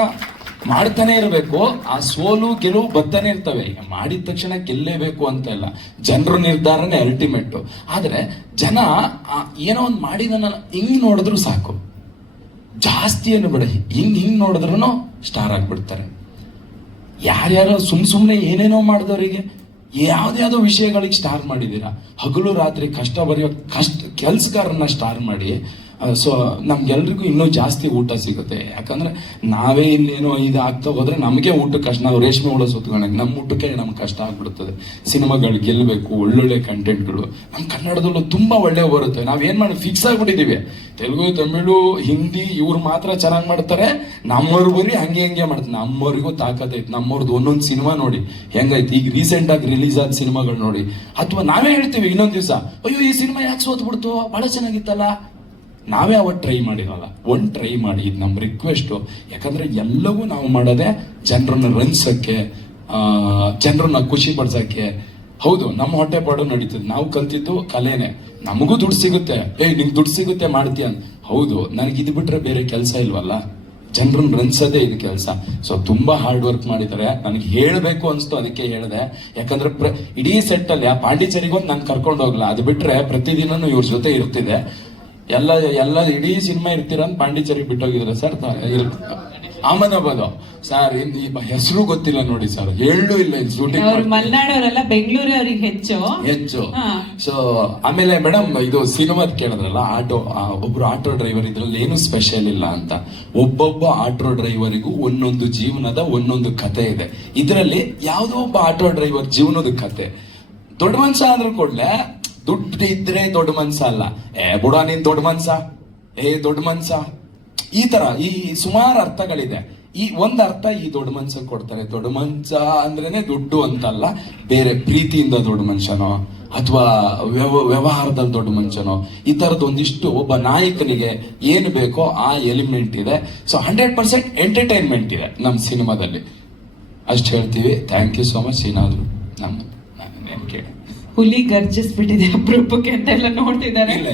ಮಾಡ್ತಾನೆ ಇರಬೇಕು. ಆ ಸೋಲು ಗೆಲುವು ಬರ್ತಾನೆ ಇರ್ತವೆ. ಮಾಡಿದ ತಕ್ಷಣ ಗೆಲ್ಲೇಬೇಕು ಅಂತ ಇಲ್ಲ, ಜನರ ನಿರ್ಧಾರನೇ ಅಲ್ಟಿಮೇಟ್. ಆದ್ರೆ ಜನ ಏನೋ ಒಂದು ಮಾಡಿದನ ಹಿಂಗ್ ನೋಡಿದ್ರು ಸಾಕು, ಜಾಸ್ತಿ ಏನು ಬೇಡ, ಹಿಂಗ್ ನೋಡಿದ್ರು ಸ್ಟಾರ್ ಆಗ್ಬಿಡ್ತಾರೆ. ಯಾರ್ಯಾರೋ ಸುಮ್ನೆ ಏನೇನೋ ಮಾಡಿದವರಿಗೆ ಯಾವ್ದ್ಯಾವ್ದೋ ವಿಷಯಗಳಿಗೆ ಸ್ಟಾರ್ ಮಾಡಿದೀರಾ. ಹಗಲು ರಾತ್ರಿ ಕಷ್ಟ ಬರೆಯೋ ಕೆಲ್ಸಗಾರನ್ನ ಸ್ಟಾರ್ ಮಾಡಿ, ಸೊ ನಮ್ಗೆಲ್ರಿಗೂ ಇನ್ನೂ ಜಾಸ್ತಿ ಊಟ ಸಿಗುತ್ತೆ. ಯಾಕಂದ್ರೆ ನಾವೇ ಇಲ್ಲೇನೋ ಇದು ಆಗ್ತಾ ಹೋದ್ರೆ ನಮಗೆ ಊಟಕ್ಕೆ ಕಷ್ಟ, ನಾವು ರೇಷ್ಮೆ ಹುಳ ಸುತ್ಕೊಂಡಾಗ ನಮ್ಮ ಊಟಕ್ಕೆ ನಮ್ಗೆ ಕಷ್ಟ ಆಗ್ಬಿಡುತ್ತದೆ. ಸಿನಿಮಾಗಳು ಗೆಲ್ಲಬೇಕು, ಒಳ್ಳೊಳ್ಳೆ ಕಂಟೆಂಟ್ಗಳು ನಮ್ಮ ಕನ್ನಡದಲ್ಲೂ ತುಂಬಾ ಒಳ್ಳೆ ಬರುತ್ತೆ. ನಾವೇನ್ ಮಾಡಿ ಫಿಕ್ಸ್ ಆಗ್ಬಿಟ್ಟಿದೀವಿ, ತೆಲುಗು, ತಮಿಳು, ಹಿಂದಿ ಇವ್ರು ಮಾತ್ರ ಚೆನ್ನಾಗಿ ಮಾಡ್ತಾರೆ, ನಮ್ಮವ್ರು ಬರೀ ಹಂಗೆ ಮಾಡ್ತಾರೆ. ನಮ್ಮವ್ರಿಗೂ ತಾಕತ್ತೈತೆ, ನಮ್ಮವ್ರದ್ದು ಒಂದೊಂದು ಸಿನಿಮಾ ನೋಡಿ ಹೆಂಗೈತಿ. ಈಗ ರೀಸೆಂಟ್ ಆಗಿ ರಿಲೀಸ್ ಆದ ಸಿನಿಮಾಗಳು ನೋಡಿ, ಅಥವಾ ನಾವೇ ಹೇಳ್ತೀವಿ ಇನ್ನೊಂದ್ ದಿವಸ, ಅಯ್ಯೋ ಈ ಸಿನಿಮಾ ಯಾಕೆ ಸೋತ್ಬಿಡ್ತು, ಬಹಳ ಚೆನ್ನಾಗಿತ್ತಲ್ಲ. ನಾವೇ ಅವತ್ತು ಟ್ರೈ ಮಾಡಿರಲ್ಲ, ಟ್ರೈ ಮಾಡಿ, ಇದು ನಮ್ಮ ರಿಕ್ವೆಸ್ಟ್. ಯಾಕಂದ್ರೆ ಎಲ್ಲವೂ ನಾವು ಮಾಡೋದೇ ಜನರನ್ನ ರಂಜಿಸಕ್ಕೆ, ಜನರನ್ನ ಖುಷಿ ಪಡ್ಸಕ್ಕೆ. ಹೌದು, ನಮ್ಮ ಹೊಟ್ಟೆ ಪಾಡು ನಡೀತದೆ, ನಾವು ಕಲ್ತಿದ್ದು ಕಲೆನೆ, ನಮಗೂ ದುಡ್ಡು ಸಿಗುತ್ತೆ, ನಿಂಗೆ ದುಡ್ಡು ಸಿಗುತ್ತೆ ಮಾಡ್ತೀಯ. ಹೌದು, ನನಗೆ ಇದು ಬಿಟ್ರೆ ಬೇರೆ ಕೆಲಸ ಇಲ್ವಲ್ಲ, ಜನರನ್ನ ರಂಜಿಸೋದೇ ಇದು ಕೆಲಸ. ಸೊ ತುಂಬಾ ಹಾರ್ಡ್ ವರ್ಕ್ ಮಾಡಿದ್ದಾರೆ. ನನಗೆ ಹೇಳಬೇಕು ಅನ್ಸ್ತು, ಅದಕ್ಕೆ ಹೇಳಿದೆ. ಯಾಕಂದ್ರೆ ಇಡೀ ಸೆಟ್ ಅಲ್ಲಿ ಆ ಪಾಂಡಿಚೇರಿಗೊಂದು ನಾನು ಕರ್ಕೊಂಡು ಹೋಗ್ಲ, ಅದು ಬಿಟ್ರೆ ಪ್ರತಿದಿನನೂ ಇವ್ರ ಜೊತೆ ಇರ್ತಿದೆ. ಎಲ್ಲ ಇಡೀ ಸಿನಿಮಾ ಇರ್ತೀರ ಅಂತ ಪಾಂಡಿಚೇರಿ ಬಿಟ್ಟೋಗಿದ್ರೆ ಸರ್, ಅಹಮದಾಬಾದ್ ಸರ್, ಹೆಸರು ಗೊತ್ತಿಲ್ಲ ನೋಡಿ ಸರ್, ಹೇಳು ಇಲ್ಲ ಇಲ್ಲಿ ಶೂಟಿಂಗ್. ಮಲೆನಾಡವರೆಲ್ಲ ಬೆಂಗಳೂರು ಅವ್ರಿಗೆ ಹೆಚ್ಚು. ಸೊ ಆಮೇಲೆ ಮೇಡಮ್, ಇದು ಸಿನಿಮಾದ್ ಕೇಳಿದ್ರಲ್ಲ, ಒಬ್ರು ಆಟೋ ಡ್ರೈವರ್, ಇದ್ರಲ್ಲಿ ಏನು ಸ್ಪೆಷಲ್ ಇಲ್ಲ ಅಂತ. ಒಬ್ಬೊಬ್ಬ ಆಟೋ ಡ್ರೈವರಿಗೂ ಒಂದೊಂದು ಜೀವನದ ಒಂದೊಂದು ಕತೆ ಇದೆ. ಇದರಲ್ಲಿ ಯಾವುದೋ ಒಬ್ಬ ಆಟೋ ಡ್ರೈವರ್ ಜೀವನದ ಕತೆ. ದೊಡ್ಡ ಮನ್ಸ ಅಂದ್ರೂ ಕೂಡಲೇ ದುಡ್ಡು ಇದ್ರೆ ದೊಡ್ಡ ಮನ್ಸ ಅಲ್ಲ, ಬುಡ ನೀನ್ ದೊಡ್ಡ ಮನ್ಸ, ದೊಡ್ಡ ಮನ್ಸ, ಈ ತರ ಈ ಸುಮಾರು ಅರ್ಥಗಳಿದೆ. ಈ ಒಂದ್ ಅರ್ಥ ಈ ದೊಡ್ಡ ಮನ್ಸ ಕೊಡ್ತಾರೆ. ದೊಡ್ಡ ಮನ್ಸ ಅಂದ್ರೇನೆ ದುಡ್ಡು ಅಂತಲ್ಲ, ಬೇರೆ ಪ್ರೀತಿಯಿಂದ ದೊಡ್ಡ ಮನುಷ್ಯನೋ ಅಥವಾ ವ್ಯವಹಾರದಲ್ಲಿ ದೊಡ್ಡ ಮನುಷ್ಯನೋ, ಈ ತರದ್ ಒಂದಿಷ್ಟು ಒಬ್ಬ ನಾಯಕನಿಗೆ ಏನು ಬೇಕೋ ಆ ಎಲಿಮೆಂಟ್ ಇದೆ. ಸೊ 100% ಎಂಟರ್ಟೈನ್ಮೆಂಟ್ ಇದೆ ನಮ್ಮ ಸಿನಿಮಾದಲ್ಲಿ, ಅಷ್ಟು ಹೇಳ್ತೀವಿ. Thank you so much. ಏನಾದ್ರು ನಮ್ಮ ಕೇಳಿ ಹುಲಿ ಗರ್ಜಿಸ್ಬಿಟ್ಟಿದೆ ಅಪರೂಪಕ್ಕೆ ಅಂತೆಲ್ಲ ನೋಡ್ತಿದ್ದಾರೆ. ಇಲ್ಲ